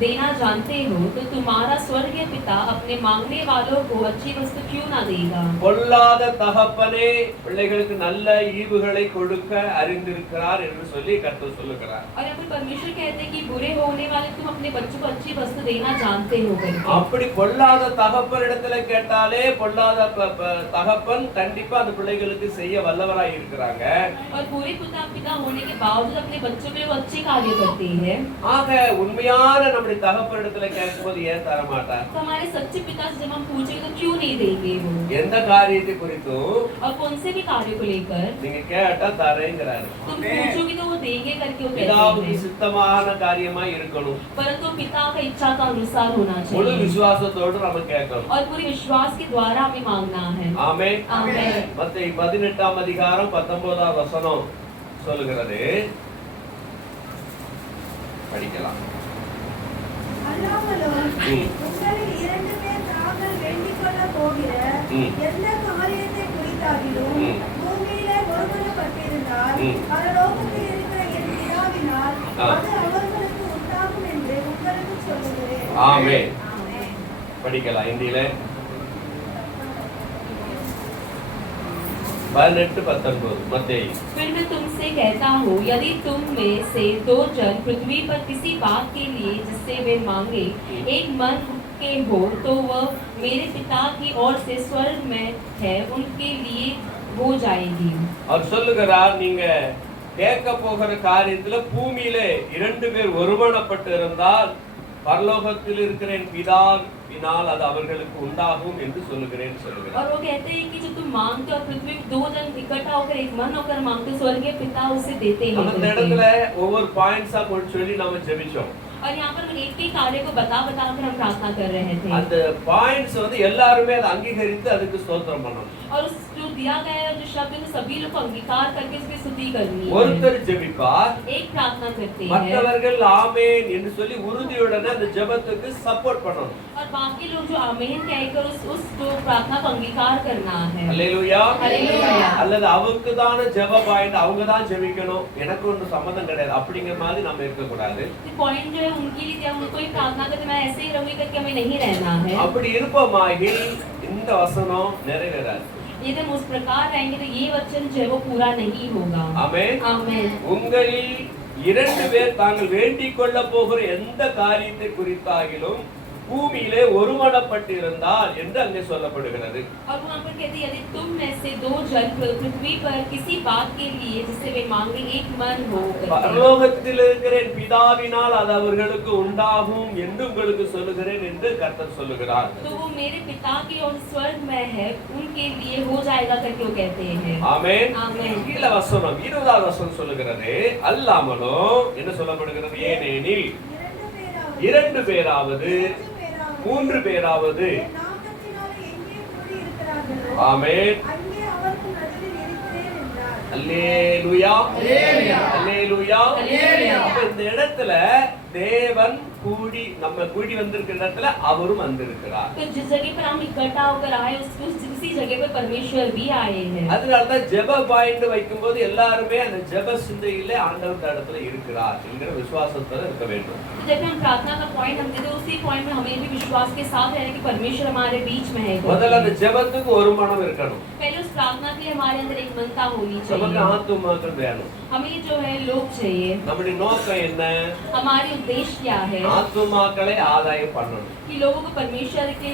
देना जानते हो, तो तुम्हारा स्वर्गीय पिता अपने मांगने वालों को अच्छी वस्तु क्यों ना देगा? பொல்லாத தகப்பனே பிள்ளைகளுக்கு நல்ல ஈவுகளை கொடுக்க அறிந்திருக்கிறார் என்று சொல்லி கர்த்தர் சொல்லுகிறார். और यहाँ पर परमेश्वर कहते हैं कि बुरे होने वाले तुम अपने बच्चों को अच्छी वस्तु देना जानते हो करके। அப்படி பொல்லாத தகப்பனிடத்துல கேட்டாலே பொல்லாத தகப்பன் கண்டிப்பா அந்த பிள்ளைகளுக்கு செய்ய வல்லவராய் இருக்கிறாங்க. और बुरे पिता होने के बावजूद अपने बच्चों में वो अच्छे कार्य करते हैं। ஆக உண்மையான நம்முடைய தகப்பனிடத்துல கேட்கும்போது ஏன் தர மாட்டார்? तो हमारे सच्चे पिता से जब हम पूछेंगे तो क्यों नहीं देंगे वो? எந்த காரியத்தை குறித்தும் और कौन से भी कार्य को लेकर நீங்க கேட்டா தரேங்கிறாரு. तुम पूछोगे तो वो देंगे करके वो कहते பிதாவுக்கு हैं। சித்தமான காரியமா இருக்கணும். परंतु पिता का इच्छा का अनुसार होना முழு चाहिए விசுவாசத்தோடு நம்ம கேட்கணும். और पूरे विश्वास के द्वारा हमें मांगना है। ஆமென். आमीन। மத்தேயு 18ஆம் அதிகாரம் 19ஆம் வசனம் சொல்லுகிறது. படிக்கலாம். அல்லாமலும் உங்களில் 2 பேர் தாங்கள் வேண்டிக் கொள்ளப் போகிற எந்த காரியத்தை குறித்தாகிலும் பூமியிலே ஒருமனப்பட்டிருந்தால் பரலோகத்தில் இருக்கிற என் பிதாவினால் அது அவர்களுக்கு உண்டாகும் என்று உங்களுக்கு சொல்லுகிறேன். ஆமென். படிக்கலாம் இந்தியில 18-19 மத்தேயு. फिर मैं तुमसे कहता हूँ, यदि तुम में से 2 जन पृथ्वी पर किसी बात के लिए जिससे वे मांगे एक मन के हो, तो वह मेरे पिता की ओर से स्वर्ग में है उनके लिए हो जाएगी। அவர் சொல்லுகிறார், நீங்க கேட்க போகிற காரியத்துல பூமியிலே 2 பேர் ஒருமனப்பட்டு இருந்தால் பரலோகத்தில் இருக்கிற என் பிதாவினால் அது அவர்களுக்கு உண்டாகும் என்று சொல்லுகிறேன் சொல்லுகிறார். और वो कहते हैं कि जो तुम मांगते हो पृथ्वी में 2 जन इकट्ठा होकर एक मन होकर मांगते हो, स्वर्गीय पिता उसे देते हैं நம்ம இந்த இடத்துல ஒவ்வொரு பாயிண்ட்ஸா போட்டு சொல்லி நாம ஜெபிச்சோம். और यहाँ पर हम एक एक कार्य को बता कर हम प्रार्थना कर रहे थे। அந்த பாயிண்ட்ஸ் வந்து எல்லாரும் அதை அங்கீகரித்து அதுக்கு ஸ்தோத்திரம் பண்ணணும். और उस जो दिया गया है जो शब्द है सभी लोग को अंगीकार करके उसकी स्तुति करनी है। ஒருத்தர் ஜெபிப்பார், एक प्रार्थना करते हैं மற்றவர்கள் ஆமென் என்று சொல்லி உறுதியுடன் அந்த ஜெபத்துக்கு சப்போர்ட் பண்ணணும். और बाकी लोग जो आमीन कहकर उस जो प्रार्थना को अंगीकार करना है। அல்லேலூயா. हालेलुया। அல்லது அவங்களுக்கு தான ஜெப பாயிண்ட், அவங்க தான் ஜெபிக்கணும், எனக்கு ஒன்றும் சம்மதம் கிடையாது அப்படிங்கிற மாதிரி நம்ம இருக்க கூடாது. पॉइंट जो है उनके लिए जब उनको ही प्रार्थना करते मैं ऐसे ही रहूंगी करके हमें नहीं रहना है। அப்படி இருப்போமாகில் இந்த வசனம் நிறைவேறாது. यदि हम उस प्रकार रहेंगे तो ये वचन जो है वो पूरा नहीं होगा। ஆமென். आमीन। உங்களில் 2 பேர் தாங்கள் வேண்டிக் கொள்ள போகிற எந்த காரியத்தை குறித்தாகிலும் பூமியிலே ஒருமனப்பட்டிருந்தால் என்று அங்கே சொல்லப்படுகிறது. और वहाँ पर कहते यदि तुम में से 2 जन पृथ्वी पर किसी बात के लिए जिससे वे मांगे एक मन हो करके। பரலோகத்தில் இருக்கிற என் பிதாவினால் அது அவர்களுக்கு உண்டாகும் என்று உங்களுக்கு சொல்லுகிறேன் என்று கர்த்தர் சொல்லுகிறார். तो वो मेरे पिता की और स्वर्ग में है उनके लिए हो जाएगा करके वो कहते हैं। ஆமென். ஆமென். கீழ வசனம் 20வது வசனம் சொல்லுகிறது, அல்லாமலும் என்ன சொல்லப்படுகிறது, ஏனெனில் 2 பேராவது 3 பேராவது என் நாமத்தினாலே எங்கே கூடியிருக்கிறார்களோ ஆமென். அங்கே அவர்கள் நடுவில் இருக்கிறேன் என்றார். அல்லேலூயா. அல்லேலூயா. அல்லேலூயா. அல்லேலூயா. அப்ப இந்த இடத்துல தேவன் கூடி நம்ம கூடி வந்திருக்கிற இடத்துல அவரும் வந்திருக்கிறார். तो जिस जगह पर हम इकट्ठा होकर आए उसी जगह पर परमेश्वर भी आए हैं। அதனால தான் ஜெப பாயிண்ட் வைக்கும்போது எல்லாரும் அந்த ஜெப சிந்தையிலே ஆண்டவர் இடத்துல இருக்கிறார் என்கிற விசுவாசத்தோட இருக்க வேண்டும். जब हम प्रार्थना का पॉइंट हम देते उसी पॉइंट में हमें भी विश्वास के साथ रहना कि परमेश्वर हमारे बीच में है। முதல்ல அந்த ஜெபத்துக்கு ஒரு மனம் இருக்கணும். पहले उस प्रार्थना के लिए हमारे अंदर एक मनता होनी நமக்கு चाहिए। ஆத்துமாக்கள் வேணும். हमें जो है लोग चाहिए। நம்முடைய நோக்கம் என்ன? हमारी उद्देश्य क्या है? ஆத்துமாக்களை ஆதாயம் பண்ணணும். कि लोगों को परमेश्वर के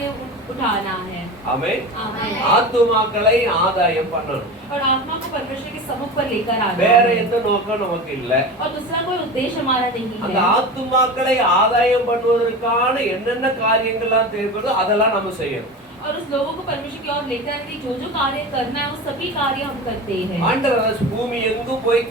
उठाना है। ஆமென். आमीन। ஆத்துமாக்களை ஆதாயம் பண்ணணும். और आत्मा को परमेश्वर के समुख पर लेकर आना வேற है। எந்த நோக்கம் நமக்கு இல்ல. और दूसरा कोई उद्देश्य हमारा नहीं அந்த है। ஆத்துமாக்களை ஆதாயம் பண்ணுவதற்கான என்னென்ன காரியங்கள்லாம் தேவைப்படுதோ அதெல்லாம் நம்ம செய்யணும். और उस लोगों को परमेश्वर की ओर लेकर आने के जो कार्य करना है वो सभी कार्य हम करते हैं। ஆண்டவர் பூமி எங்கும் போய்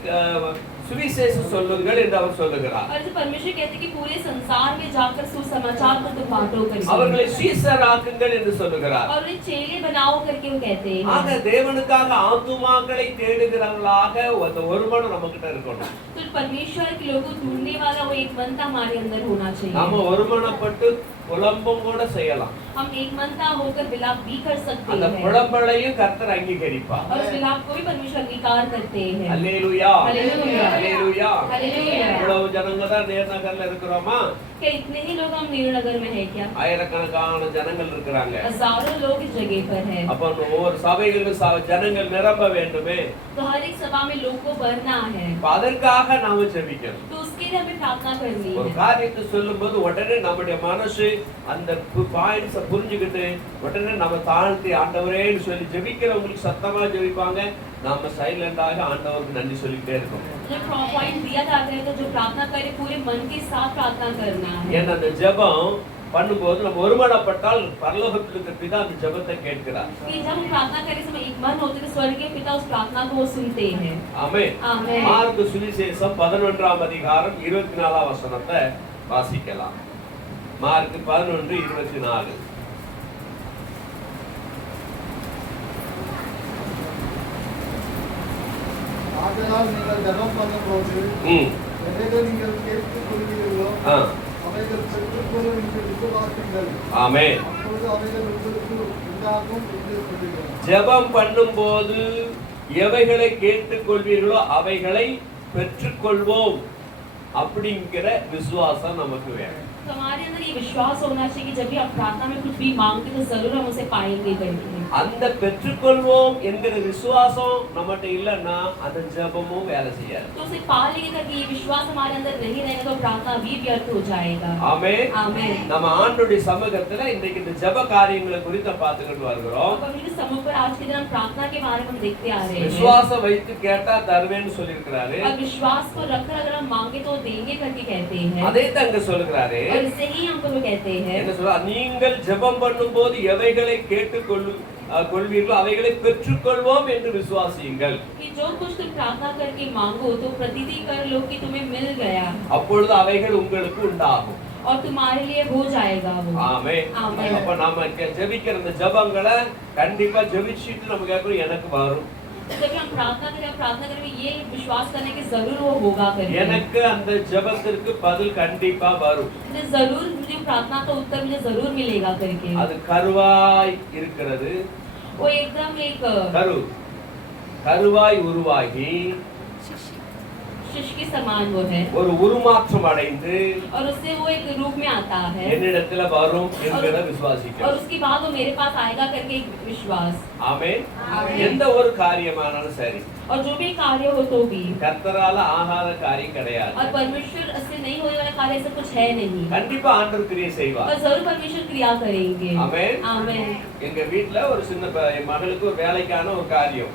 சுவிசேஷம் சொல்லுங்கள் என்று அவர் சொல்லுகிறார். और जो परमेश्वर कहते हैं कि पूरे संसार में जाकर सुसमाचार को तुम बांटो करके। அவர்களை சீஷராக்குங்கள் என்று சொல்லுகிறார். और उन्हें चेले बनाओ करके वो कहते हैं। ஆக தேவனுக்காக ஆத்துமாக்களை தேடுகிறவர்களாக அந்த ஒரு மனம் நம்மகிட்ட இருக்கணும். तो परमेश्वर के लोगों को ढूंढने वाला वो एक मनता हमारे अंदर होना चाहिए। நாம ஒருமனப்பட்டு புலம்பம் கூட செய்யலாம். हम एक मनता होकर विलाप भी कर सकते அந்த हैं। புலம்பலையும் கர்த்தர் அங்கீகரிப்பார். और उस विलाप को भी परमेश्वर अंगीकार करते हैं। அல்லேலூயா. हालेलुया। அல்லேலூயா. हालेलुया। இவ்வளவு ஜனங்க தான் நேர்நகர்ல இருக்கிறோமா? क्या इतने ही लोग हम नीलनगर में है क्या? ஆயிரக்கணக்கான ஜனங்கள் இருக்கிறாங்க. हजारों लोग इस जगह पर है। அப்ப ஒவ்வொரு சபைகளிலும் ஜனங்கள் நிரம்ப வேண்டுமே. तो हर एक सभा में लोग को भरना है। அப்ப அதற்காக நாம ஜெபிக்கணும். तो उसके लिए हमें प्रार्थना करनी ஒரு है। காரியத்தை சொல்லும்போது உடனே நம்முடைய மனசு அந்த பாயிண்ட்ஸ புரிஞ்சுக்கிட்டு உடனே நம்ம தாழ்த்தி ஆண்டவரேன்னு சொல்லி ஜெபிக்கிறவங்களுக்கு சத்தமா ஜெபிப்பாங்க. நாம சைலண்டாக ஆண்டவருக்கு நன்றி சொல்லிட்டே இருக்கோம். जो पॉइंट दिया जाता है तो जो प्रार्थना करे पूरे मन के साथ प्रार्थना करना है। ஏன்னா அந்த ஜெபம் பண்ணும்போது நம்ம ஒருமனப்பட்டால் பரலோகத்தில் இருக்கிற பிதா அந்த ஜெபத்தை கேட்கிறார். कि जब हम प्रार्थना करने समय एक मन होते तो स्वर्गीय पिता उस प्रार्थना को वो सुनते हैं। ஆமென். ஆமென். மார்க்கு சுவிசேஷம் 11ஆம் அதிகாரம் 24ஆம் வசனத்தை வாசிக்கலாம். மார்க் 11:24. ஆதலால் நீங்கள் ஜெபம் பண்ணும்போது எவைகள் நீங்கள் கேட்டுக் கொள்வீர்களோ அவைகள் பெற்றுக்கொள்ளும் என்று விசுவாசியுங்கள். ஆமென். அப்பொழுது அவைகள் உங்களுக்கு உண்டாகும் என்று சொல்லுகிறார். ஜெபம் பண்ணும்போது எவைகளை கேட்டுக்கொள்வீர்களோ அவைகளை பெற்றுக்கொள்வோம் அப்படிங்கிற விசுவாசம் நமக்கு வேணும். तो हमारे अंदर ये विश्वास होना चाहिए कि जब भी हम प्रार्थना में कुछ भी मांगते तो जरूर हम उसे पाएंगे करके। அந்த பெற்றுக்கொள்வோம் என்கிற விசுவாசம் நம்மகிட்ட இல்லைன்னா அந்த ஜெபமும் வேலை செய்யாது. तो उसे पा लेंगे करके ये विश्वास हमारे अंदर नहीं रहेगा तो प्रार्थना भी व्यर्थ हो जाएगा। ஆமென். आमेन। நம்ம ஆண்டவருடைய சமூகத்துல இன்றைக்கு இந்த ஜெப காரியங்களை குறித்து பார்த்துக்கிட்டு வருகிறோம். परमेश्वर समूह पर आज के दिन हम प्रार्थना के बारे में हम देखते आ रहे हैं। விசுவாசம் வைத்து கேட்டா தருவேன்னு சொல்லியிருக்கிறாரு. और विश्वास को रखकर अगर हम मांगे तो देंगे करके कहते हैं। அதே தான் இங்க சொல்லுகிறாரு. और इससे ही हमको वो कहते हैं என்ன சொல்றா? நீங்கள் ஜெபம் பண்ணும்போது எவைகளை கொள்வீர்களோ அவைகளை பெற்றுக்கொள்வோம் என்று விசுவாசியுங்கள். कि जो कुछ तुम प्रार्थना करके मांगो तो प्रतीति कर लो कि तुम्हें मिल गया அப்பொழுது அவைகள் உங்களுக்கு உண்டாகும். और तुम्हारे लिए हो जाएगा वो। ஆமென். ஆமென். அப்ப நாம ஜெபிக்கிற இந்த ஜெபங்களை கண்டிப்பா ஜெபிச்சிட்டு நம்ம கேட்கிறோம் எனக்கு வரும். तो जब हम प्रार्थना करें ये विश्वास करने की जरूर वो होगा करके। எனக்கு அந்த ஜெபத்திற்கு பதில் கண்டிப்பா வரும். मुझे जरूर मुझे प्रार्थना का उत्तर मुझे जरूर मिलेगा करके। அது கருவாய் இருக்கிறது. वो एकदम एक கருவாய் உருவாகி शिश के समान वो है ஒரு உருமாற்றம் அடைந்து और उससे वो एक रूप में आता है என்னிடத்துல வரும் என்கிற விசுவாசிக்கிறோம். और उसके बाद वो मेरे पास आएगा करके एक विश्वास। ஆமென். ஆமென். எந்த ஒரு காரியமானாலும் சரி और जो भी कार्य हो तो भी கர்த்தரால ஆகாத காரியம் கிடையாது. और परमेश्वर से नहीं होने वाला कार्य ऐसा कुछ है नहीं। கண்டிப்பா ஆண்டவர் கிரியை செய்வார். और जरूर परमेश्वर क्रिया करेंगे। ஆமென். आमेन। எங்க வீட்ல ஒரு சின்ன என் மகளுக்கு ஒரு வேலைக்கான ஒரு காரியம்.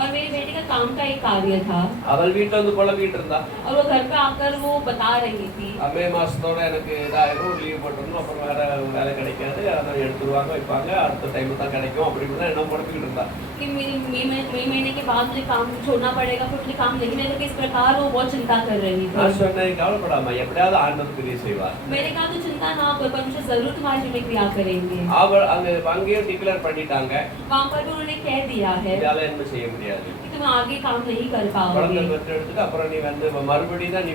और मेरी बेटी का काम का एक कार्य था அவள் வீட்ல வந்து புலம்பிட்டு இருந்தா. और वो घर पे आकर वो बता रही थी மே மாசத்தோட எனக்கு இதாயிரும் லீவ் போட்டுறணும் அப்புறம் வேற வேலை கிடைக்காது அதை எடுத்துருவாங்க வைப்பாங்க அடுத்த டைம் தான் கிடைக்கும் அப்படின்னு தான் என்ன புலம்பிக்கிட்டு இருந்தா. कि मेरी मई महीने के बाद मुझे काम छोड़ना पड़ेगा फिर मुझे काम नहीं मिलेगा। इस प्रकार वो बहुत चिंता कर रही थी। நான் சொன்னேன் கவலைப்படாம எப்படியாவது ஆண்டவர் கிரியை செய்வார். मैंने कहा तो चिंता ना कर परमेश्वर जरूर तुम्हारे जीवन में क्रिया करेंगे। அவள் அங்கேயும் டிக்ளேர் பண்ணிட்டாங்க वहाँ पर भी उन्होंने कह दिया है வேலை என்ன செய்ய முடியாது. कि तुम आगे काम नहीं कर குழந்தை पाओगे। பெற்றெடுத்துட்டு அப்புறம் நீ வந்து மறுபடியும் தான் நீ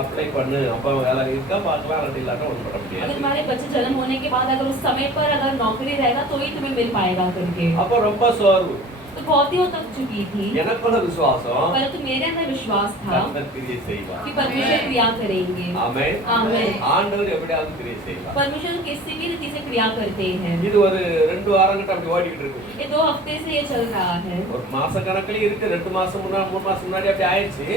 அப்ளை பண்ணு அப்ப வேலை இருக்கா பார்க்கலாம் அப்படி இல்லாட்டா ஒன்றும் பண்ண अगर முடியாது. तुम्हारे बच्चे जन्म होने के बाद अगर उस समय पर अगर नौकरी रहेगा तो ही तुम्हें मिल पाएगा करके। அப்போ ரொம்ப சோர்வு. तो बहुत ही वो तक चुकी थी எனக்குள்ள விசுவாசம் परंतु मेरे अंदर विश्वास था கர்த்தர் கிரியை செய்வார். कि परमेश्वर क्रिया करेंगे। ஆமென். आमेन। ஆண்டவர் எப்படியாவது கிரியை செய்வார். परमेश्वर किसी भी रीति से क्रिया करते हैं। இது ஒரு 2 வாரங்கிட்ட அப்படி ஓடிக்கிட்டு இருக்கு. ये 2 हफ्ते से ये चल रहा है। ஒரு மாச கணக்குல இருக்கு. 2 மாசம் முன்னாடி 3 மாசம் முன்னாடி அப்படி ஆயிடுச்சு.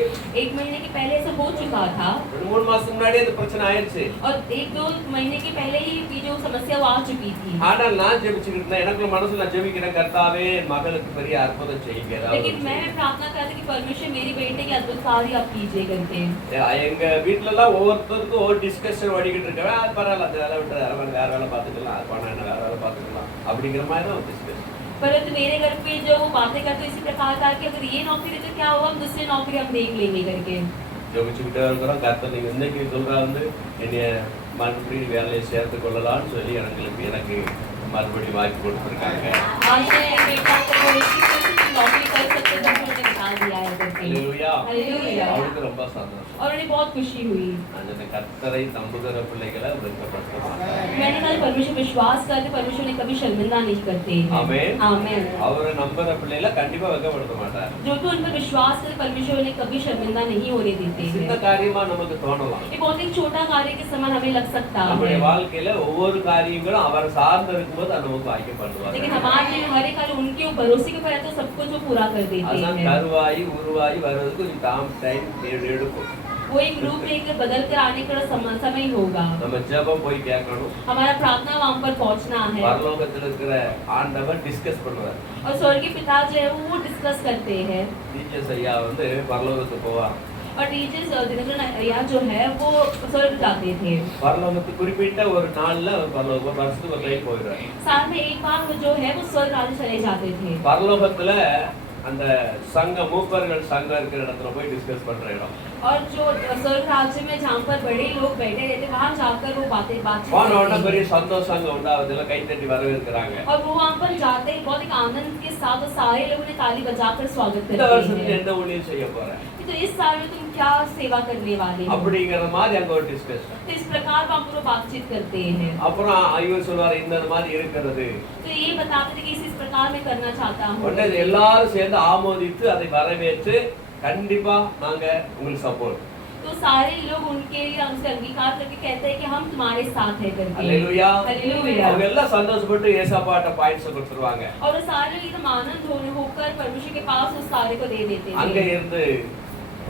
1 महीने के पहले ऐसा हो चुका था 2-3 மாசம் முன்னாடி அந்த பிரச்சனை ஆயிடுச்சு. और 1-2 महीने के पहले ही ये जो समस्या वो आ चुकी थी। ஆனால் நான் ஜெபிச்சுக்கிட்டு இருந்தேன். எனக்கு மனசுல நான் ஜெபிக்கிறேன் கர்த்தாவே என் மகளுக்கு பெரிய அற்புதம் செய்யுங்க. लेकिन मैं प्रार्थना करती कि परमेश्वर मेरी बेटे के अद्भुत कार्य आप कीजिए करके। எங்க வீட்ல எல்லாம் ஒவ்வொருத்தருக்கும் ஒரு டிஸ்கஷன் ஓடிக்கிட்டு இருக்கவே பரவாயில்ல அந்த வேலை விட்டு வேற வேலை பார்த்துக்கலாம் பணம் என்ன வேற வேலை பார்த்துக்கலாம் அப்படிங்கிற மாதிரி தான் ஒரு டிஸ்கஷன். परंतु मेरे घर पे जो वो बातें करते इसी प्रकार था कि अगर ये नौकरी तो क्या होगा हम दूसरी नौकरी हम देख लेंगे करके। ஜெபிச்சுக்கிட்டே இருக்கிறோம். கர்த்தர் நீங்க இன்னைக்கு சொல்றா வந்து என்னைய மறுபடியும் வேலையை சேர்த்து கொள்ளலாம்னு சொல்லி எனக்கு மறுபடியும் வாய்ப்பு கொடுத்துருக்காங்க. आज मैं बेटा को नौकरी कर सकते हैं उन्होंने बता दिया है करके। அல்லேலூயா. हालेलुया। அவளுக்கு ரொம்ப சந்தோஷம். और उन्हें बहुत खुशी हुई। அந்த கர்த்தரை நம்புகிற பிள்ளைகளை வெட்கப்படுத்த மாட்டாங்க. मैंने कहा परमेश्वर विश्वास करते परमेश्वर ने कभी शर्मिंदा नहीं करते हैं। आमेन। आमेन। அவரை நம்புற பிள்ளைகளை கண்டிப்பா வெட்கப்படுத்த மாட்டார்। जो भी उन पर विश्वास कर परमेश्वर उन्हें कभी शर्मिंदा नहीं होने देते சின்ன हैं। காரியமா நமக்கு தோணலாம். ये बहुत एक छोटा कार्य के समान हमें लग सकता நம்முடைய है, வாழ்க்கையில ஒவ்வொரு காரியங்களும் அவர் சார்ந்து இருக்கும்போது அது நமக்கு வாக்கியம் பண்ணுவார். लेकिन हमारे लिए हर एक कार्य उनके भरोसे के ऊपर है तो सब कुछ वो पूरा कर देते அதான் हैं। கருவாயி உருவாயி வர்றதுக்கு கொஞ்சம் டைம் எடுக்கும். वो एक रूप लेकर बदल कर आने का समय होगा। நம்ம ஜெபம் போய் கேட்கணும். हमारा प्रार्थना वहाँ पर पहुँचना है பரலோகத்தில் இருக்கிற ஆண்டவர் டிஸ்கஸ் பண்ணுவார். और स्वर्गीय पिता जो है वो डिस्कस करते हैं டீச்சர்ஸ் ஐயா வந்து பரலோகத்துக்கு போவார். और टीचर्स दिनकर या जो है वो स्वर्ग जाते थे। பரலோகத்துக்கு குறிப்பிட்ட ஒரு நாள்ல அவர் பரலோக வருஷத்துக்கு ஒரு டைம் போயிடுறாரு. साल में एक बार वो जो है वो स्वर्ग राज्य चले जाते थे। பரலோகத்துல அந்த சங்க மூப்பர்கள் சங்கம் இருக்கிற இடத்துல போய் டிஸ்கஸ் பண்ற இடம். और जो स्वर्ग राज्य में जहाँ पर बड़े लोग बैठे रहते वहाँ जाकर वो बातें बातचीत போன உடனே करते பெரிய हैं। சந்தோஷம் அங்க உண்டாவதுல கை தட்டி வரவேற்கிறாங்க. और वो वहाँ पर जाते ही बहुत एक आनंद के साथ और सारे लोग उन्हें ताली बजाकर स्वागत இந்த करते வருஷத்துல हैं। எந்த ஊழியம் செய்ய போற तो इस साल में तुम क्या सेवा करने वाले हो? அப்படிங்கிற மாதிரி அங்க ஒரு டிஸ்கஸ். तो इस प्रकार वहाँ पर वो बातचीत करते हैं। அப்புறம் இவர் சொல்வார் இந்த மாதிரி இருக்கிறது. तो ये बताते थे कि इस प्रकार मैं करना चाहता हूँ। உடனே எல்லாரும் சேர்ந்து ஆமோதித்து அதை வரவேற்று கண்டிப்பா நாங்க உங்களுக்கு சப்போர்ட். तो सारे लोग उनके लिए हमसे अंगीकार करके कहते हैं कि हम तुम्हारे साथ है करके। அல்லேலூயா. हालेलुया। அவங்க எல்லாம் சந்தோஷப்பட்டு ஏசாப்பாட்ட பாயிண்ட்ஸ் கொடுத்துருவாங்க. और वो सारे लोग एकदम आनंद होकर परमेश्वर के पास उस कार्य को दे देते அங்க हैं। இருந்து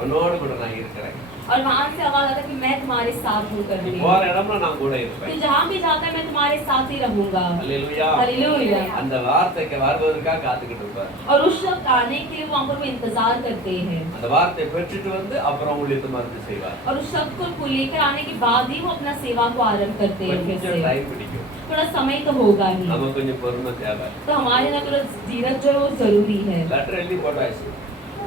உன்னோடு கூட நான் இருக்கிறேன். और वहाँ से आवाज आता है कि मैं तुम्हारे साथ हूँ நீ करके। போற இடம்ல நான் கூட तो இருப்பேன். जहाँ भी जाता है मैं तुम्हारे साथ ही रहूंगा। அல்லேலூயா. हालेलुया। அந்த வார்த்தைக்கு வருவதற்காக காத்துக்கிட்டு இருப்பார். और उस शब्द आने के लिए वहाँ पर वो इंतजार करते हैं। அந்த வார்த்தையை பெற்றுட்டு வந்து அப்புறம் ஊழியத்தை மறுத்து செய்வார். और उस शब्द को लेकर आने के बाद ही वो अपना सेवा को आरंभ करते हैं फिर கொஞ்சம் से। டைம் பிடிக்கும். थोड़ा समय तो होगा ही। நமக்கு கொஞ்சம் பொறுமை தேவை. तो हमारे लिए थोड़ा धीरज जो है वो जरूरी है। லெட்டர் எழுதி போட்டாச்சு.